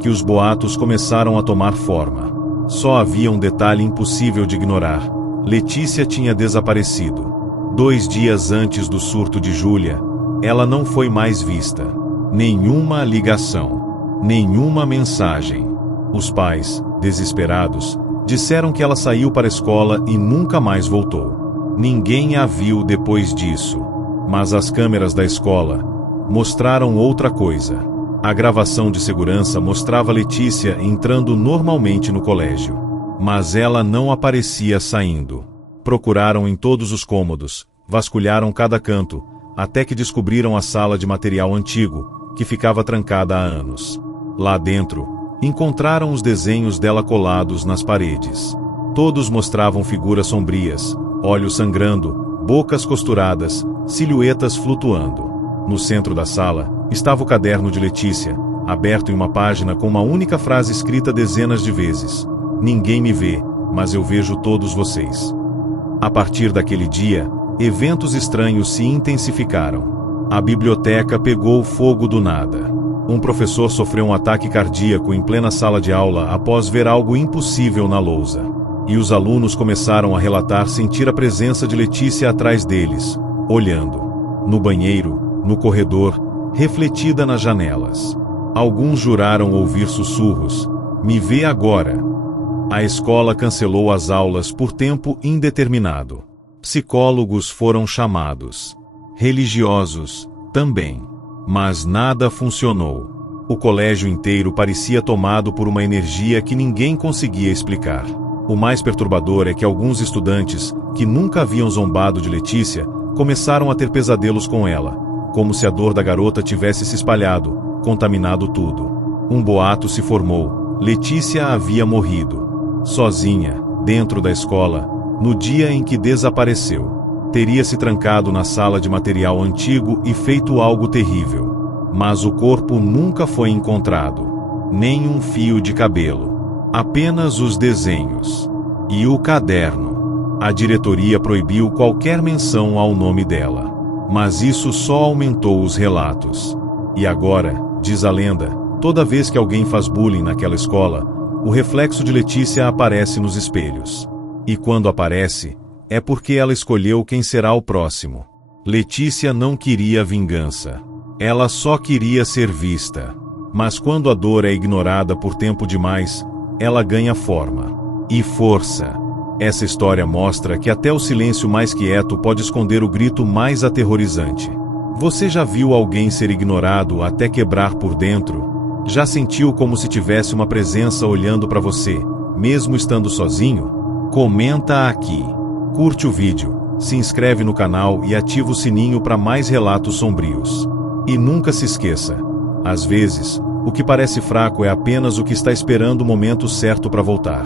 Que os boatos começaram a tomar forma. Só havia um detalhe impossível de ignorar. Letícia tinha desaparecido. 2 dias antes do surto de Júlia, ela não foi mais vista. Nenhuma ligação. Nenhuma mensagem. Os pais, desesperados, disseram que ela saiu para a escola e nunca mais voltou. Ninguém a viu depois disso. Mas as câmeras da escola mostraram outra coisa. A gravação de segurança mostrava Letícia entrando normalmente no colégio. Mas ela não aparecia saindo. Procuraram em todos os cômodos, vasculharam cada canto, até que descobriram a sala de material antigo, que ficava trancada há anos. Lá dentro, encontraram os desenhos dela colados nas paredes. Todos mostravam figuras sombrias, olhos sangrando, bocas costuradas, silhuetas flutuando. No centro da sala, estava o caderno de Letícia, aberto em uma página com uma única frase escrita dezenas de vezes: "Ninguém me vê, mas eu vejo todos vocês." A partir daquele dia, eventos estranhos se intensificaram. A biblioteca pegou fogo do nada. Um professor sofreu um ataque cardíaco em plena sala de aula após ver algo impossível na lousa. E os alunos começaram a relatar sentir a presença de Letícia atrás deles, olhando. No banheiro, no corredor, refletida nas janelas. Alguns juraram ouvir sussurros: "Me vê agora." A escola cancelou as aulas por tempo indeterminado. Psicólogos foram chamados. Religiosos, também. Mas nada funcionou. O colégio inteiro parecia tomado por uma energia que ninguém conseguia explicar. O mais perturbador é que alguns estudantes, que nunca haviam zombado de Letícia, começaram a ter pesadelos com ela, como se a dor da garota tivesse se espalhado, contaminado tudo. Um boato se formou: Letícia havia morrido. Sozinha, dentro da escola, no dia em que desapareceu. Teria se trancado na sala de material antigo e feito algo terrível. Mas o corpo nunca foi encontrado. Nem um fio de cabelo. Apenas os desenhos. E o caderno. A diretoria proibiu qualquer menção ao nome dela. Mas isso só aumentou os relatos. E agora, diz a lenda, toda vez que alguém faz bullying naquela escola, o reflexo de Letícia aparece nos espelhos. E quando aparece, é porque ela escolheu quem será o próximo. Letícia não queria vingança. Ela só queria ser vista. Mas quando a dor é ignorada por tempo demais, ela ganha forma. E força. Essa história mostra que até o silêncio mais quieto pode esconder o grito mais aterrorizante. Você já viu alguém ser ignorado até quebrar por dentro? Já sentiu como se tivesse uma presença olhando para você, mesmo estando sozinho? Comenta aqui. Curte o vídeo, se inscreve no canal e ativa o sininho para mais relatos sombrios. E nunca se esqueça, às vezes, o que parece fraco é apenas o que está esperando o momento certo para voltar.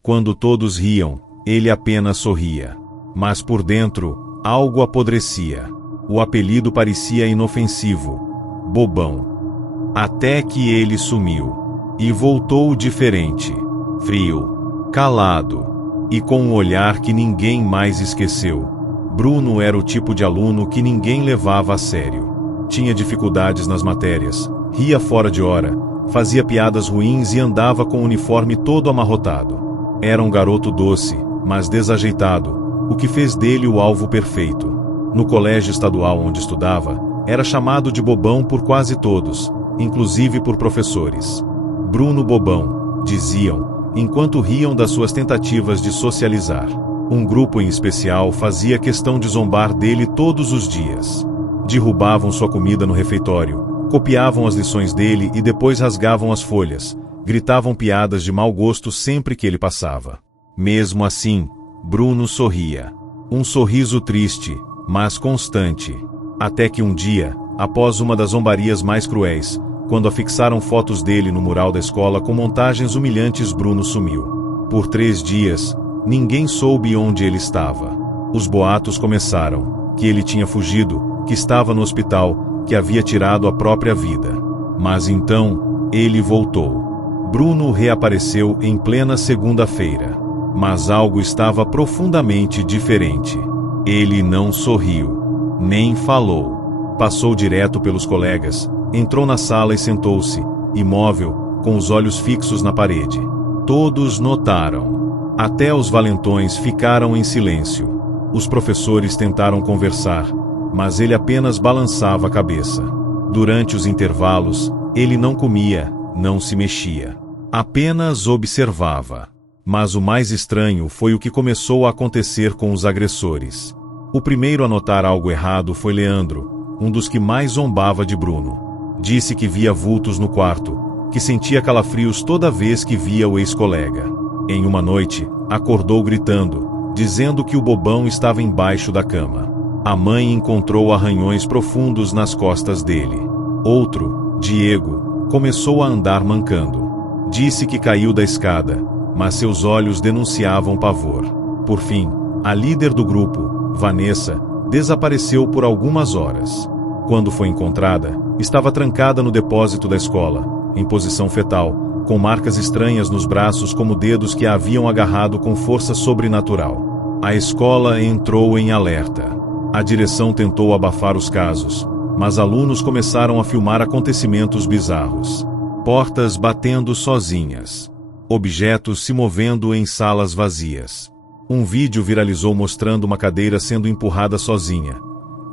Quando todos riam, ele apenas sorria. Mas por dentro, algo apodrecia. O apelido parecia inofensivo. Bobão. Até que ele sumiu. E voltou diferente. Frio. Calado. E com um olhar que ninguém mais esqueceu. Bruno era o tipo de aluno que ninguém levava a sério. Tinha dificuldades nas matérias, ria fora de hora, fazia piadas ruins e andava com o uniforme todo amarrotado. Era um garoto doce, mas desajeitado, o que fez dele o alvo perfeito. No colégio estadual onde estudava, era chamado de bobão por quase todos, inclusive por professores. Bruno Bobão, diziam, enquanto riam das suas tentativas de socializar. Um grupo em especial fazia questão de zombar dele todos os dias. Derrubavam sua comida no refeitório, copiavam as lições dele e depois rasgavam as folhas, gritavam piadas de mau gosto sempre que ele passava. Mesmo assim, Bruno sorria. Um sorriso triste, mas constante. Até que um dia, após uma das zombarias mais cruéis, quando afixaram fotos dele no mural da escola com montagens humilhantes, Bruno sumiu. Por 3 dias, ninguém soube onde ele estava. Os boatos começaram, que ele tinha fugido, que estava no hospital, que havia tirado a própria vida. Mas então, ele voltou. Bruno reapareceu em plena segunda-feira. Mas algo estava profundamente diferente. Ele não sorriu, nem falou. Passou direto pelos colegas, entrou na sala e sentou-se, imóvel, com os olhos fixos na parede. Todos notaram. Até os valentões ficaram em silêncio. Os professores tentaram conversar, mas ele apenas balançava a cabeça. Durante os intervalos, ele não comia, não se mexia. Apenas observava. Mas o mais estranho foi o que começou a acontecer com os agressores. O primeiro a notar algo errado foi Leandro, um dos que mais zombava de Bruno. Disse que via vultos no quarto, que sentia calafrios toda vez que via o ex-colega. Em uma noite, acordou gritando, dizendo que o bobão estava embaixo da cama. A mãe encontrou arranhões profundos nas costas dele. Outro, Diego, começou a andar mancando. Disse que caiu da escada, mas seus olhos denunciavam pavor. Por fim, a líder do grupo, Vanessa, desapareceu por algumas horas. Quando foi encontrada, estava trancada no depósito da escola, em posição fetal, com marcas estranhas nos braços como dedos que a haviam agarrado com força sobrenatural. A escola entrou em alerta. A direção tentou abafar os casos, mas alunos começaram a filmar acontecimentos bizarros. Portas batendo sozinhas. Objetos se movendo em salas vazias. Um vídeo viralizou mostrando uma cadeira sendo empurrada sozinha,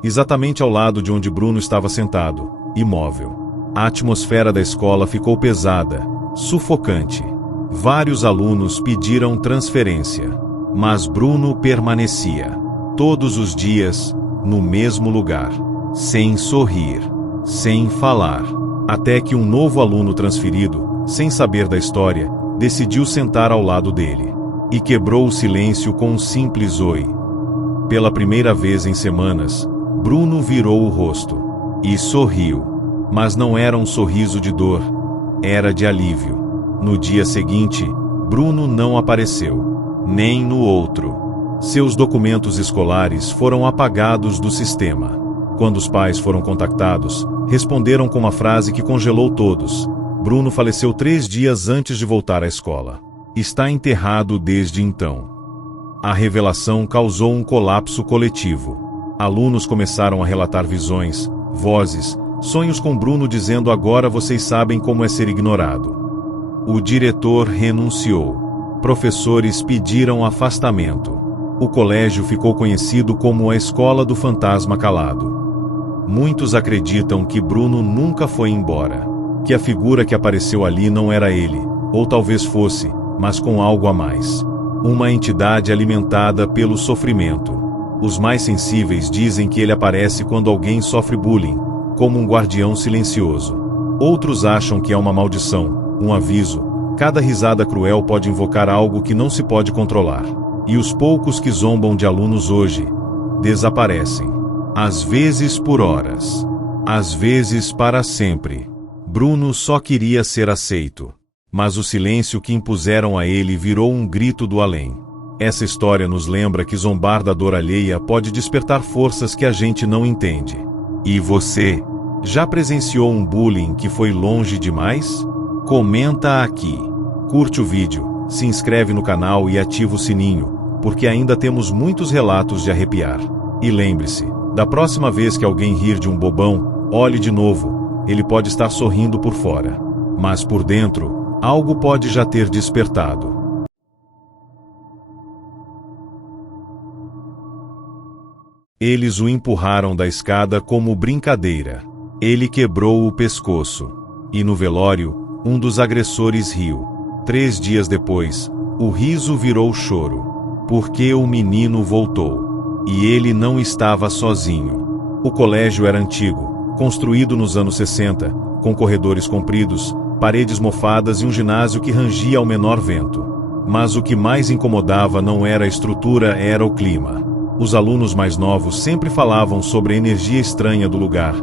exatamente ao lado de onde Bruno estava sentado, imóvel. A atmosfera da escola ficou pesada, sufocante. Vários alunos pediram transferência, mas Bruno permanecia. Todos os dias, no mesmo lugar, sem sorrir, sem falar. Até que um novo aluno transferido, sem saber da história, decidiu sentar ao lado dele. E quebrou o silêncio com um simples oi. Pela primeira vez em semanas, Bruno virou o rosto. E sorriu. Mas não era um sorriso de dor, era de alívio. No dia seguinte, Bruno não apareceu. Nem no outro. Seus documentos escolares foram apagados do sistema. Quando os pais foram contactados, responderam com uma frase que congelou todos. Bruno faleceu 3 dias antes de voltar à escola. Está enterrado desde então. A revelação causou um colapso coletivo. Alunos começaram a relatar visões, vozes, sonhos com Bruno dizendo: agora vocês sabem como é ser ignorado. O diretor renunciou. Professores pediram afastamento. O colégio ficou conhecido como a Escola do Fantasma Calado. Muitos acreditam que Bruno nunca foi embora. Que a figura que apareceu ali não era ele, ou talvez fosse, mas com algo a mais. Uma entidade alimentada pelo sofrimento. Os mais sensíveis dizem que ele aparece quando alguém sofre bullying, como um guardião silencioso. Outros acham que é uma maldição, um aviso, Cada risada cruel pode invocar algo que não se pode controlar. E os poucos que zombam de alunos hoje desaparecem. Às vezes por horas. Às vezes para sempre. Bruno só queria ser aceito. Mas o silêncio que impuseram a ele virou um grito do além. Essa história nos lembra que zombar da dor alheia pode despertar forças que a gente não entende. E você? Já presenciou um bullying que foi longe demais? Comenta aqui. Curte o vídeo, se inscreve no canal e ativa o sininho, porque ainda temos muitos relatos de arrepiar. E lembre-se, da próxima vez que alguém rir de um bobão, olhe de novo, ele pode estar sorrindo por fora. Mas por dentro, algo pode já ter despertado. Eles o empurraram da escada como brincadeira. Ele quebrou o pescoço. E no velório, um dos agressores riu. 3 dias depois, o riso virou choro. Porque o menino voltou. E ele não estava sozinho. O colégio era antigo, construído nos anos 60, com corredores compridos, paredes mofadas e um ginásio que rangia ao menor vento. Mas o que mais incomodava não era a estrutura, era o clima. Os alunos mais novos sempre falavam sobre a energia estranha do lugar,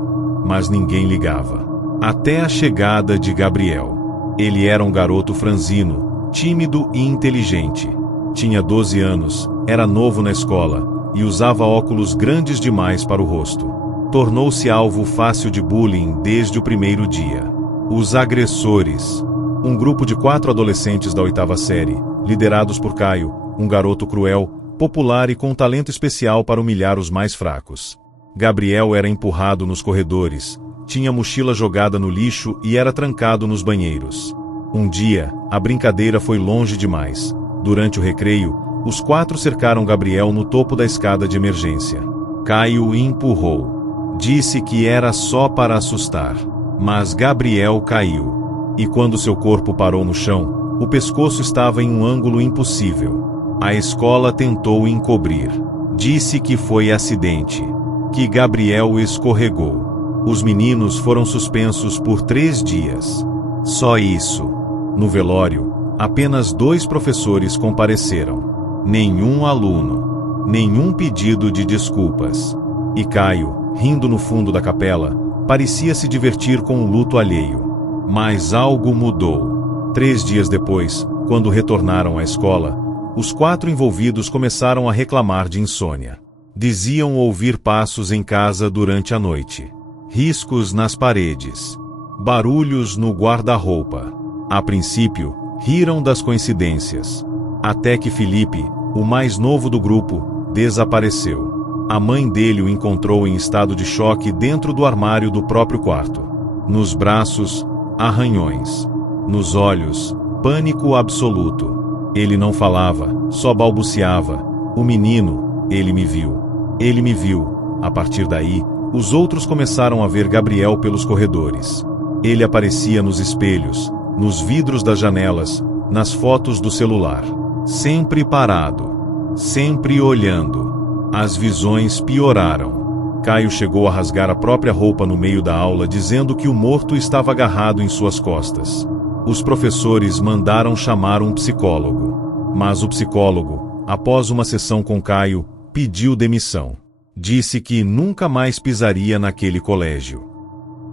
mas ninguém ligava. Até a chegada de Gabriel. Ele era um garoto franzino, tímido e inteligente. Tinha 12 anos, era novo na escola e usava óculos grandes demais para o rosto. Tornou-se alvo fácil de bullying desde o primeiro dia. Os agressores. Um grupo de 4 adolescentes da 8ª série, liderados por Caio, um garoto cruel, popular e com talento especial para humilhar os mais fracos. Gabriel era empurrado nos corredores, tinha mochila jogada no lixo e era trancado nos banheiros. Um dia, a brincadeira foi longe demais. Durante o recreio, os 4 cercaram Gabriel no topo da escada de emergência. Caio o empurrou. Disse que era só para assustar. Mas Gabriel caiu. E quando seu corpo parou no chão, o pescoço estava em um ângulo impossível. A escola tentou encobrir. Disse que foi acidente. Que Gabriel escorregou. Os meninos foram suspensos por 3 dias. Só isso. No velório, apenas 2 professores compareceram. Nenhum aluno. Nenhum pedido de desculpas. E Caio, rindo no fundo da capela, parecia se divertir com o luto alheio. Mas algo mudou. 3 dias depois, quando retornaram à escola, os 4 envolvidos começaram a reclamar de insônia. Diziam ouvir passos em casa durante a noite. Riscos nas paredes. Barulhos no guarda-roupa. A princípio, riram das coincidências. Até que Felipe, o mais novo do grupo, desapareceu. A mãe dele o encontrou em estado de choque dentro do armário do próprio quarto. Nos braços, arranhões. Nos olhos, pânico absoluto. Ele não falava, só balbuciava. O menino, ele me viu. Ele me viu. A partir daí, os outros começaram a ver Gabriel pelos corredores. Ele aparecia nos espelhos, nos vidros das janelas, nas fotos do celular. Sempre parado. Sempre olhando. As visões pioraram. Caio chegou a rasgar a própria roupa no meio da aula, dizendo que o morto estava agarrado em suas costas. Os professores mandaram chamar um psicólogo. Mas o psicólogo, após uma sessão com Caio, pediu demissão. Disse que nunca mais pisaria naquele colégio.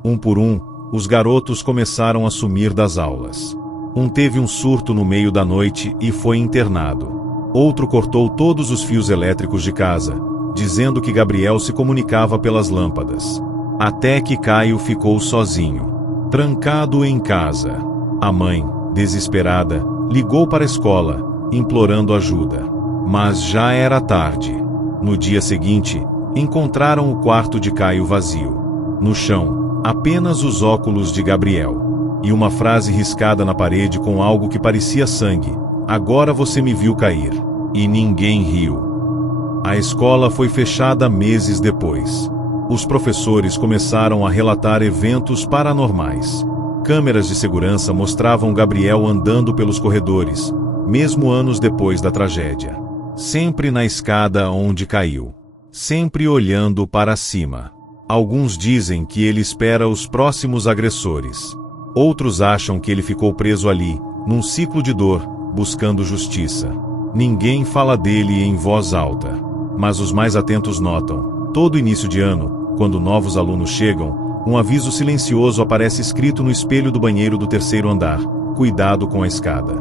Um por um, os garotos começaram a sumir das aulas. Um teve um surto no meio da noite e foi internado. Outro cortou todos os fios elétricos de casa, dizendo que Gabriel se comunicava pelas lâmpadas. Até que Caio ficou sozinho, trancado em casa. A mãe, desesperada, ligou para a escola, implorando ajuda. Mas já era tarde. No dia seguinte, encontraram o quarto de Caio vazio. No chão, apenas os óculos de Gabriel. E uma frase riscada na parede com algo que parecia sangue. Agora você me viu cair. E ninguém riu. A escola foi fechada meses depois. Os professores começaram a relatar eventos paranormais. Câmeras de segurança mostravam Gabriel andando pelos corredores, mesmo anos depois da tragédia. Sempre na escada onde caiu. Sempre olhando para cima. Alguns dizem que ele espera os próximos agressores. Outros acham que ele ficou preso ali, num ciclo de dor, buscando justiça. Ninguém fala dele em voz alta, mas os mais atentos notam. Todo início de ano, quando novos alunos chegam, um aviso silencioso aparece escrito no espelho do banheiro do terceiro andar: cuidado com a escada.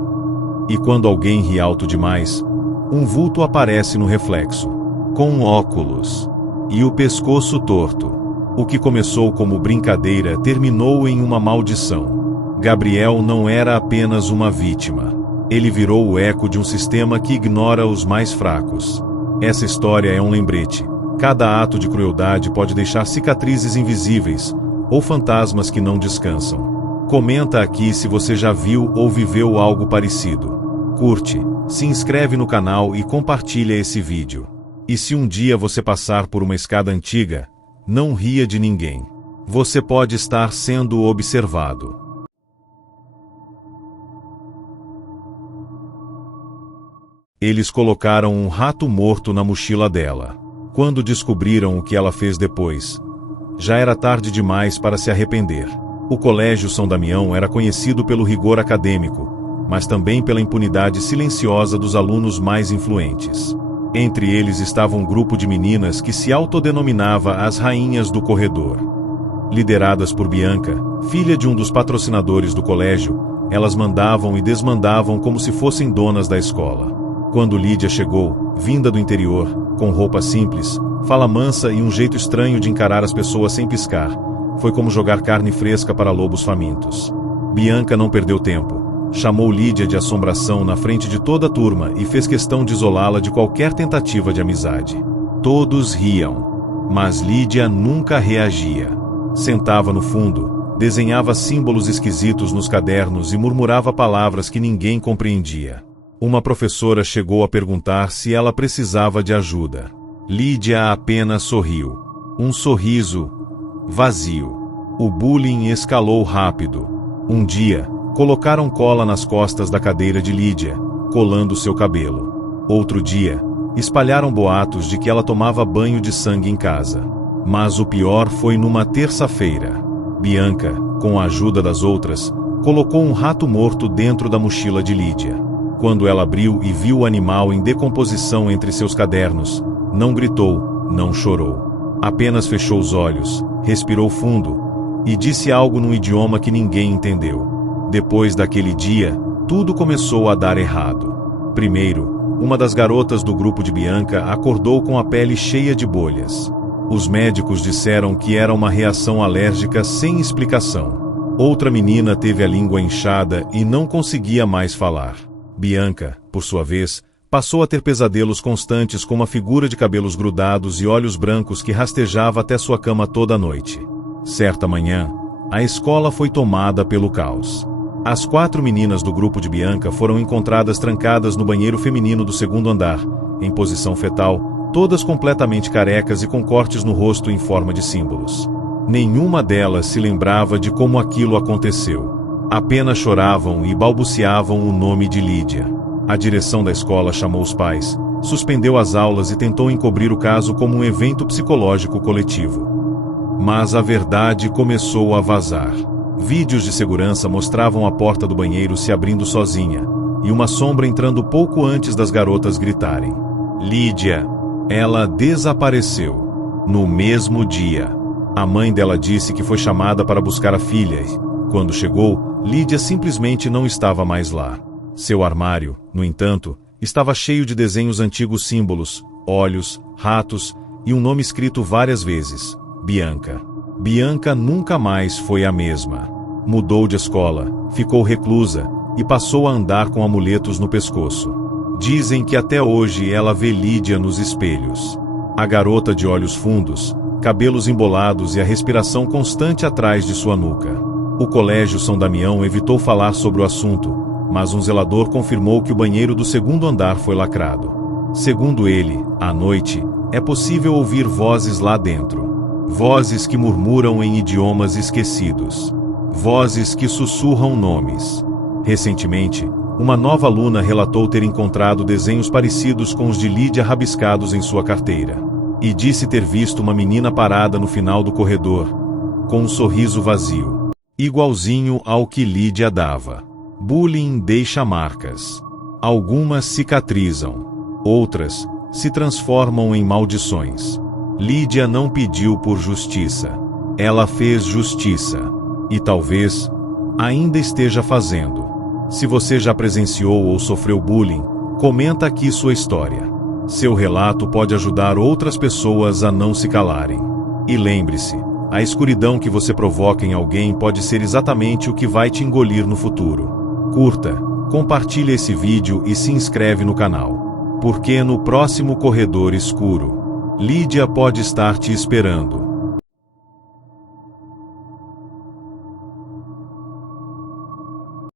E quando alguém ri alto demais, um vulto aparece no reflexo, com óculos e o pescoço torto. O que começou como brincadeira terminou em uma maldição. Gabriel não era apenas uma vítima. Ele virou o eco de um sistema que ignora os mais fracos. Essa história é um lembrete. Cada ato de crueldade pode deixar cicatrizes invisíveis, ou fantasmas que não descansam. Comenta aqui se você já viu ou viveu algo parecido. Curte, se inscreve no canal e compartilha esse vídeo. E se um dia você passar por uma escada antiga, não ria de ninguém. Você pode estar sendo observado. Eles colocaram um rato morto na mochila dela. Quando descobriram o que ela fez depois, já era tarde demais para se arrepender. O Colégio São Damião era conhecido pelo rigor acadêmico, mas também pela impunidade silenciosa dos alunos mais influentes. Entre eles estava um grupo de meninas que se autodenominava as Rainhas do Corredor. Lideradas por Bianca, filha de um dos patrocinadores do colégio, elas mandavam e desmandavam como se fossem donas da escola. Quando Lídia chegou, vinda do interior, com roupa simples, fala mansa e um jeito estranho de encarar as pessoas sem piscar, foi como jogar carne fresca para lobos famintos. Bianca não perdeu tempo. Chamou Lídia de assombração na frente de toda a turma e fez questão de isolá-la de qualquer tentativa de amizade. Todos riam, mas Lídia nunca reagia. Sentava no fundo, desenhava símbolos esquisitos nos cadernos e murmurava palavras que ninguém compreendia. Uma professora chegou a perguntar se ela precisava de ajuda. Lídia apenas sorriu. Um sorriso vazio. O bullying escalou rápido. Um dia, colocaram cola nas costas da cadeira de Lídia, colando seu cabelo. Outro dia, espalharam boatos de que ela tomava banho de sangue em casa. Mas o pior foi numa terça-feira. Bianca, com a ajuda das outras, colocou um rato morto dentro da mochila de Lídia. Quando ela abriu e viu o animal em decomposição entre seus cadernos, não gritou, não chorou. Apenas fechou os olhos, respirou fundo e disse algo num idioma que ninguém entendeu. Depois daquele dia, tudo começou a dar errado. Primeiro, uma das garotas do grupo de Bianca acordou com a pele cheia de bolhas. Os médicos disseram que era uma reação alérgica sem explicação. Outra menina teve a língua inchada e não conseguia mais falar. Bianca, por sua vez, passou a ter pesadelos constantes com uma figura de cabelos grudados e olhos brancos que rastejava até sua cama toda noite. Certa manhã, a escola foi tomada pelo caos. As 4 meninas do grupo de Bianca foram encontradas trancadas no banheiro feminino do segundo andar, em posição fetal, todas completamente carecas e com cortes no rosto em forma de símbolos. Nenhuma delas se lembrava de como aquilo aconteceu. Apenas choravam e balbuciavam o nome de Lídia. A direção da escola chamou os pais, suspendeu as aulas e tentou encobrir o caso como um evento psicológico coletivo. Mas a verdade começou a vazar. Vídeos de segurança mostravam a porta do banheiro se abrindo sozinha, e uma sombra entrando pouco antes das garotas gritarem. Lídia! Ela desapareceu. No mesmo dia. A mãe dela disse que foi chamada para buscar a filha e, quando chegou, Lídia simplesmente não estava mais lá. Seu armário, no entanto, estava cheio de desenhos antigos símbolos, olhos, ratos e um nome escrito várias vezes: Bianca. Bianca nunca mais foi a mesma. Mudou de escola, ficou reclusa e passou a andar com amuletos no pescoço. Dizem que até hoje ela vê Lídia nos espelhos. A garota de olhos fundos, cabelos embolados e a respiração constante atrás de sua nuca. O Colégio São Damião evitou falar sobre o assunto, mas um zelador confirmou que o banheiro do segundo andar foi lacrado. Segundo ele, à noite, é possível ouvir vozes lá dentro. Vozes que murmuram em idiomas esquecidos. Vozes que sussurram nomes. Recentemente, uma nova aluna relatou ter encontrado desenhos parecidos com os de Lídia rabiscados em sua carteira. E disse ter visto uma menina parada no final do corredor, com um sorriso vazio, igualzinho ao que Lídia dava. Bullying deixa marcas. Algumas cicatrizam. Outras se transformam em maldições. Lídia não pediu por justiça. Ela fez justiça. E talvez ainda esteja fazendo. Se você já presenciou ou sofreu bullying, comenta aqui sua história. Seu relato pode ajudar outras pessoas a não se calarem. E lembre-se, a escuridão que você provoca em alguém pode ser exatamente o que vai te engolir no futuro. Curta, compartilhe esse vídeo e se inscreve no canal. Porque no próximo corredor escuro, Lídia pode estar te esperando.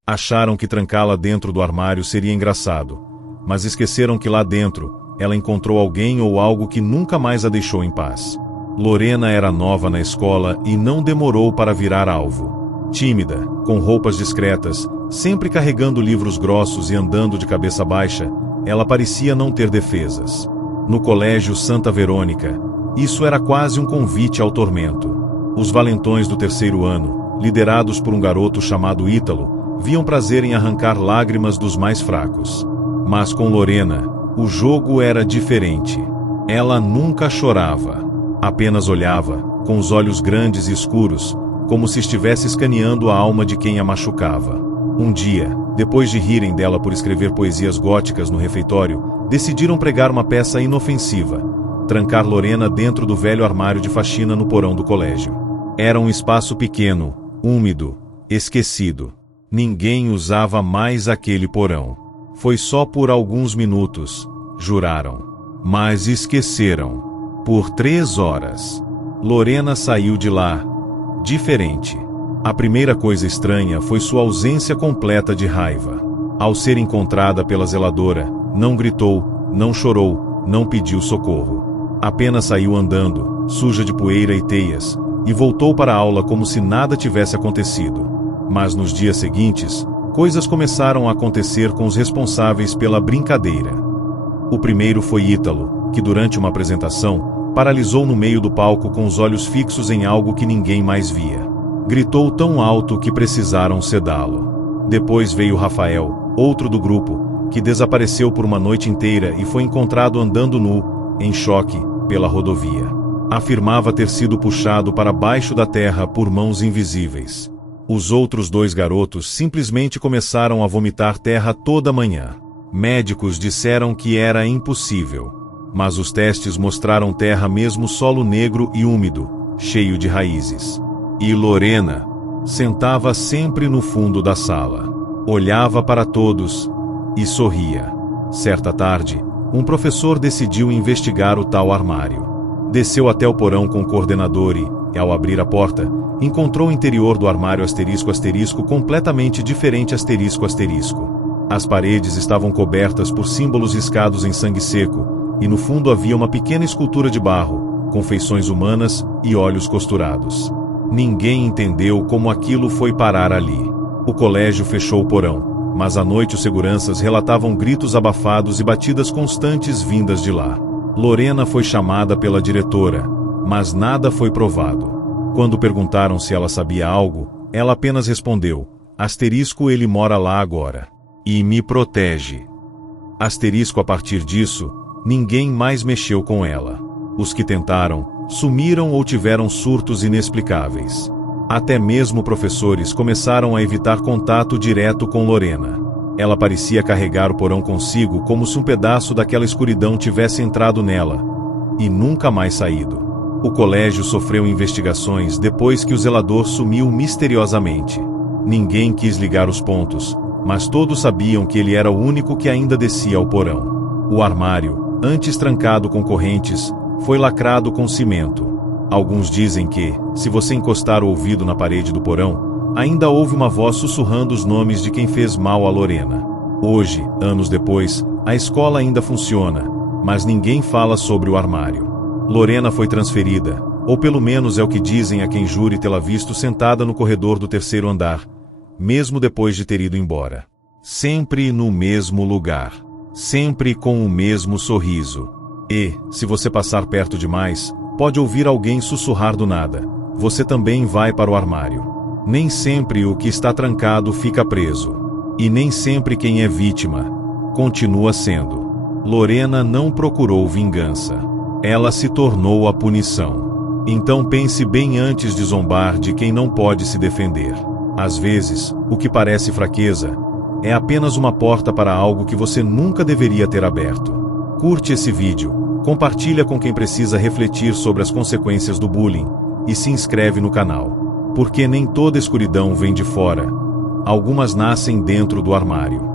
Acharam que trancá-la dentro do armário seria engraçado, mas esqueceram que lá dentro, ela encontrou alguém ou algo que nunca mais a deixou em paz. Lorena era nova na escola e não demorou para virar alvo. Tímida, com roupas discretas, sempre carregando livros grossos e andando de cabeça baixa, ela parecia não ter defesas. No colégio Santa Verônica, isso era quase um convite ao tormento. Os valentões do terceiro ano, liderados por um garoto chamado Ítalo, viam prazer em arrancar lágrimas dos mais fracos. Mas com Lorena, o jogo era diferente. Ela nunca chorava. Apenas olhava, com os olhos grandes e escuros, como se estivesse escaneando a alma de quem a machucava. Um dia, depois de rirem dela por escrever poesias góticas no refeitório, decidiram pregar uma peça inofensiva, trancar Lorena dentro do velho armário de faxina no porão do colégio. Era um espaço pequeno, úmido, esquecido. Ninguém usava mais aquele porão. Foi só por alguns minutos, juraram. Mas esqueceram. Por 3 horas. Lorena saiu de lá, diferente. A primeira coisa estranha foi sua ausência completa de raiva. Ao ser encontrada pela zeladora, não gritou, não chorou, não pediu socorro. Apenas saiu andando, suja de poeira e teias, e voltou para a aula como se nada tivesse acontecido. Mas nos dias seguintes, coisas começaram a acontecer com os responsáveis pela brincadeira. O primeiro foi Ítalo, que durante uma apresentação, paralisou no meio do palco com os olhos fixos em algo que ninguém mais via. Gritou tão alto que precisaram sedá-lo. Depois veio Rafael, outro do grupo, que desapareceu por uma noite inteira e foi encontrado andando nu, em choque, pela rodovia. Afirmava ter sido puxado para baixo da terra por mãos invisíveis. Os outros 2 garotos simplesmente começaram a vomitar terra toda manhã. Médicos disseram que era impossível. Mas os testes mostraram terra mesmo solo negro e úmido, cheio de raízes. E Lorena sentava sempre no fundo da sala. Olhava para todos e sorria. Certa tarde, um professor decidiu investigar o tal armário. Desceu até o porão com o coordenador e, ao abrir a porta, encontrou o interior do armário *** completamente diferente ***. As paredes estavam cobertas por símbolos riscados em sangue seco, e no fundo havia uma pequena escultura de barro, com feições humanas e olhos costurados. Ninguém entendeu como aquilo foi parar ali. O colégio fechou o porão, mas à noite os seguranças relatavam gritos abafados e batidas constantes vindas de lá. Lorena foi chamada pela diretora, mas nada foi provado. Quando perguntaram se ela sabia algo, ela apenas respondeu: ***ele mora lá agora. E me protege. ***. A partir disso, ninguém mais mexeu com ela. Os que tentaram, sumiram ou tiveram surtos inexplicáveis. Até mesmo professores começaram a evitar contato direto com Lorena. Ela parecia carregar o porão consigo como se um pedaço daquela escuridão tivesse entrado nela, e nunca mais saído. O colégio sofreu investigações depois que o zelador sumiu misteriosamente. Ninguém quis ligar os pontos, mas todos sabiam que ele era o único que ainda descia ao porão. O armário, antes trancado com correntes, foi lacrado com cimento. Alguns dizem que, se você encostar o ouvido na parede do porão, ainda ouve uma voz sussurrando os nomes de quem fez mal a Lorena. Hoje, anos depois, a escola ainda funciona, mas ninguém fala sobre o armário. Lorena foi transferida, ou pelo menos é o que dizem a quem jure tê-la visto sentada no corredor do 3º andar, mesmo depois de ter ido embora. Sempre no mesmo lugar. Sempre com o mesmo sorriso. E, se você passar perto demais, pode ouvir alguém sussurrar do nada: você também vai para o armário. Nem sempre o que está trancado fica preso. E nem sempre quem é vítima continua sendo. Lorena não procurou vingança. Ela se tornou a punição. Então pense bem antes de zombar de quem não pode se defender. Às vezes, o que parece fraqueza é apenas uma porta para algo que você nunca deveria ter aberto. Curte esse vídeo, compartilha com quem precisa refletir sobre as consequências do bullying e se inscreve no canal. Porque nem toda escuridão vem de fora. Algumas nascem dentro do armário.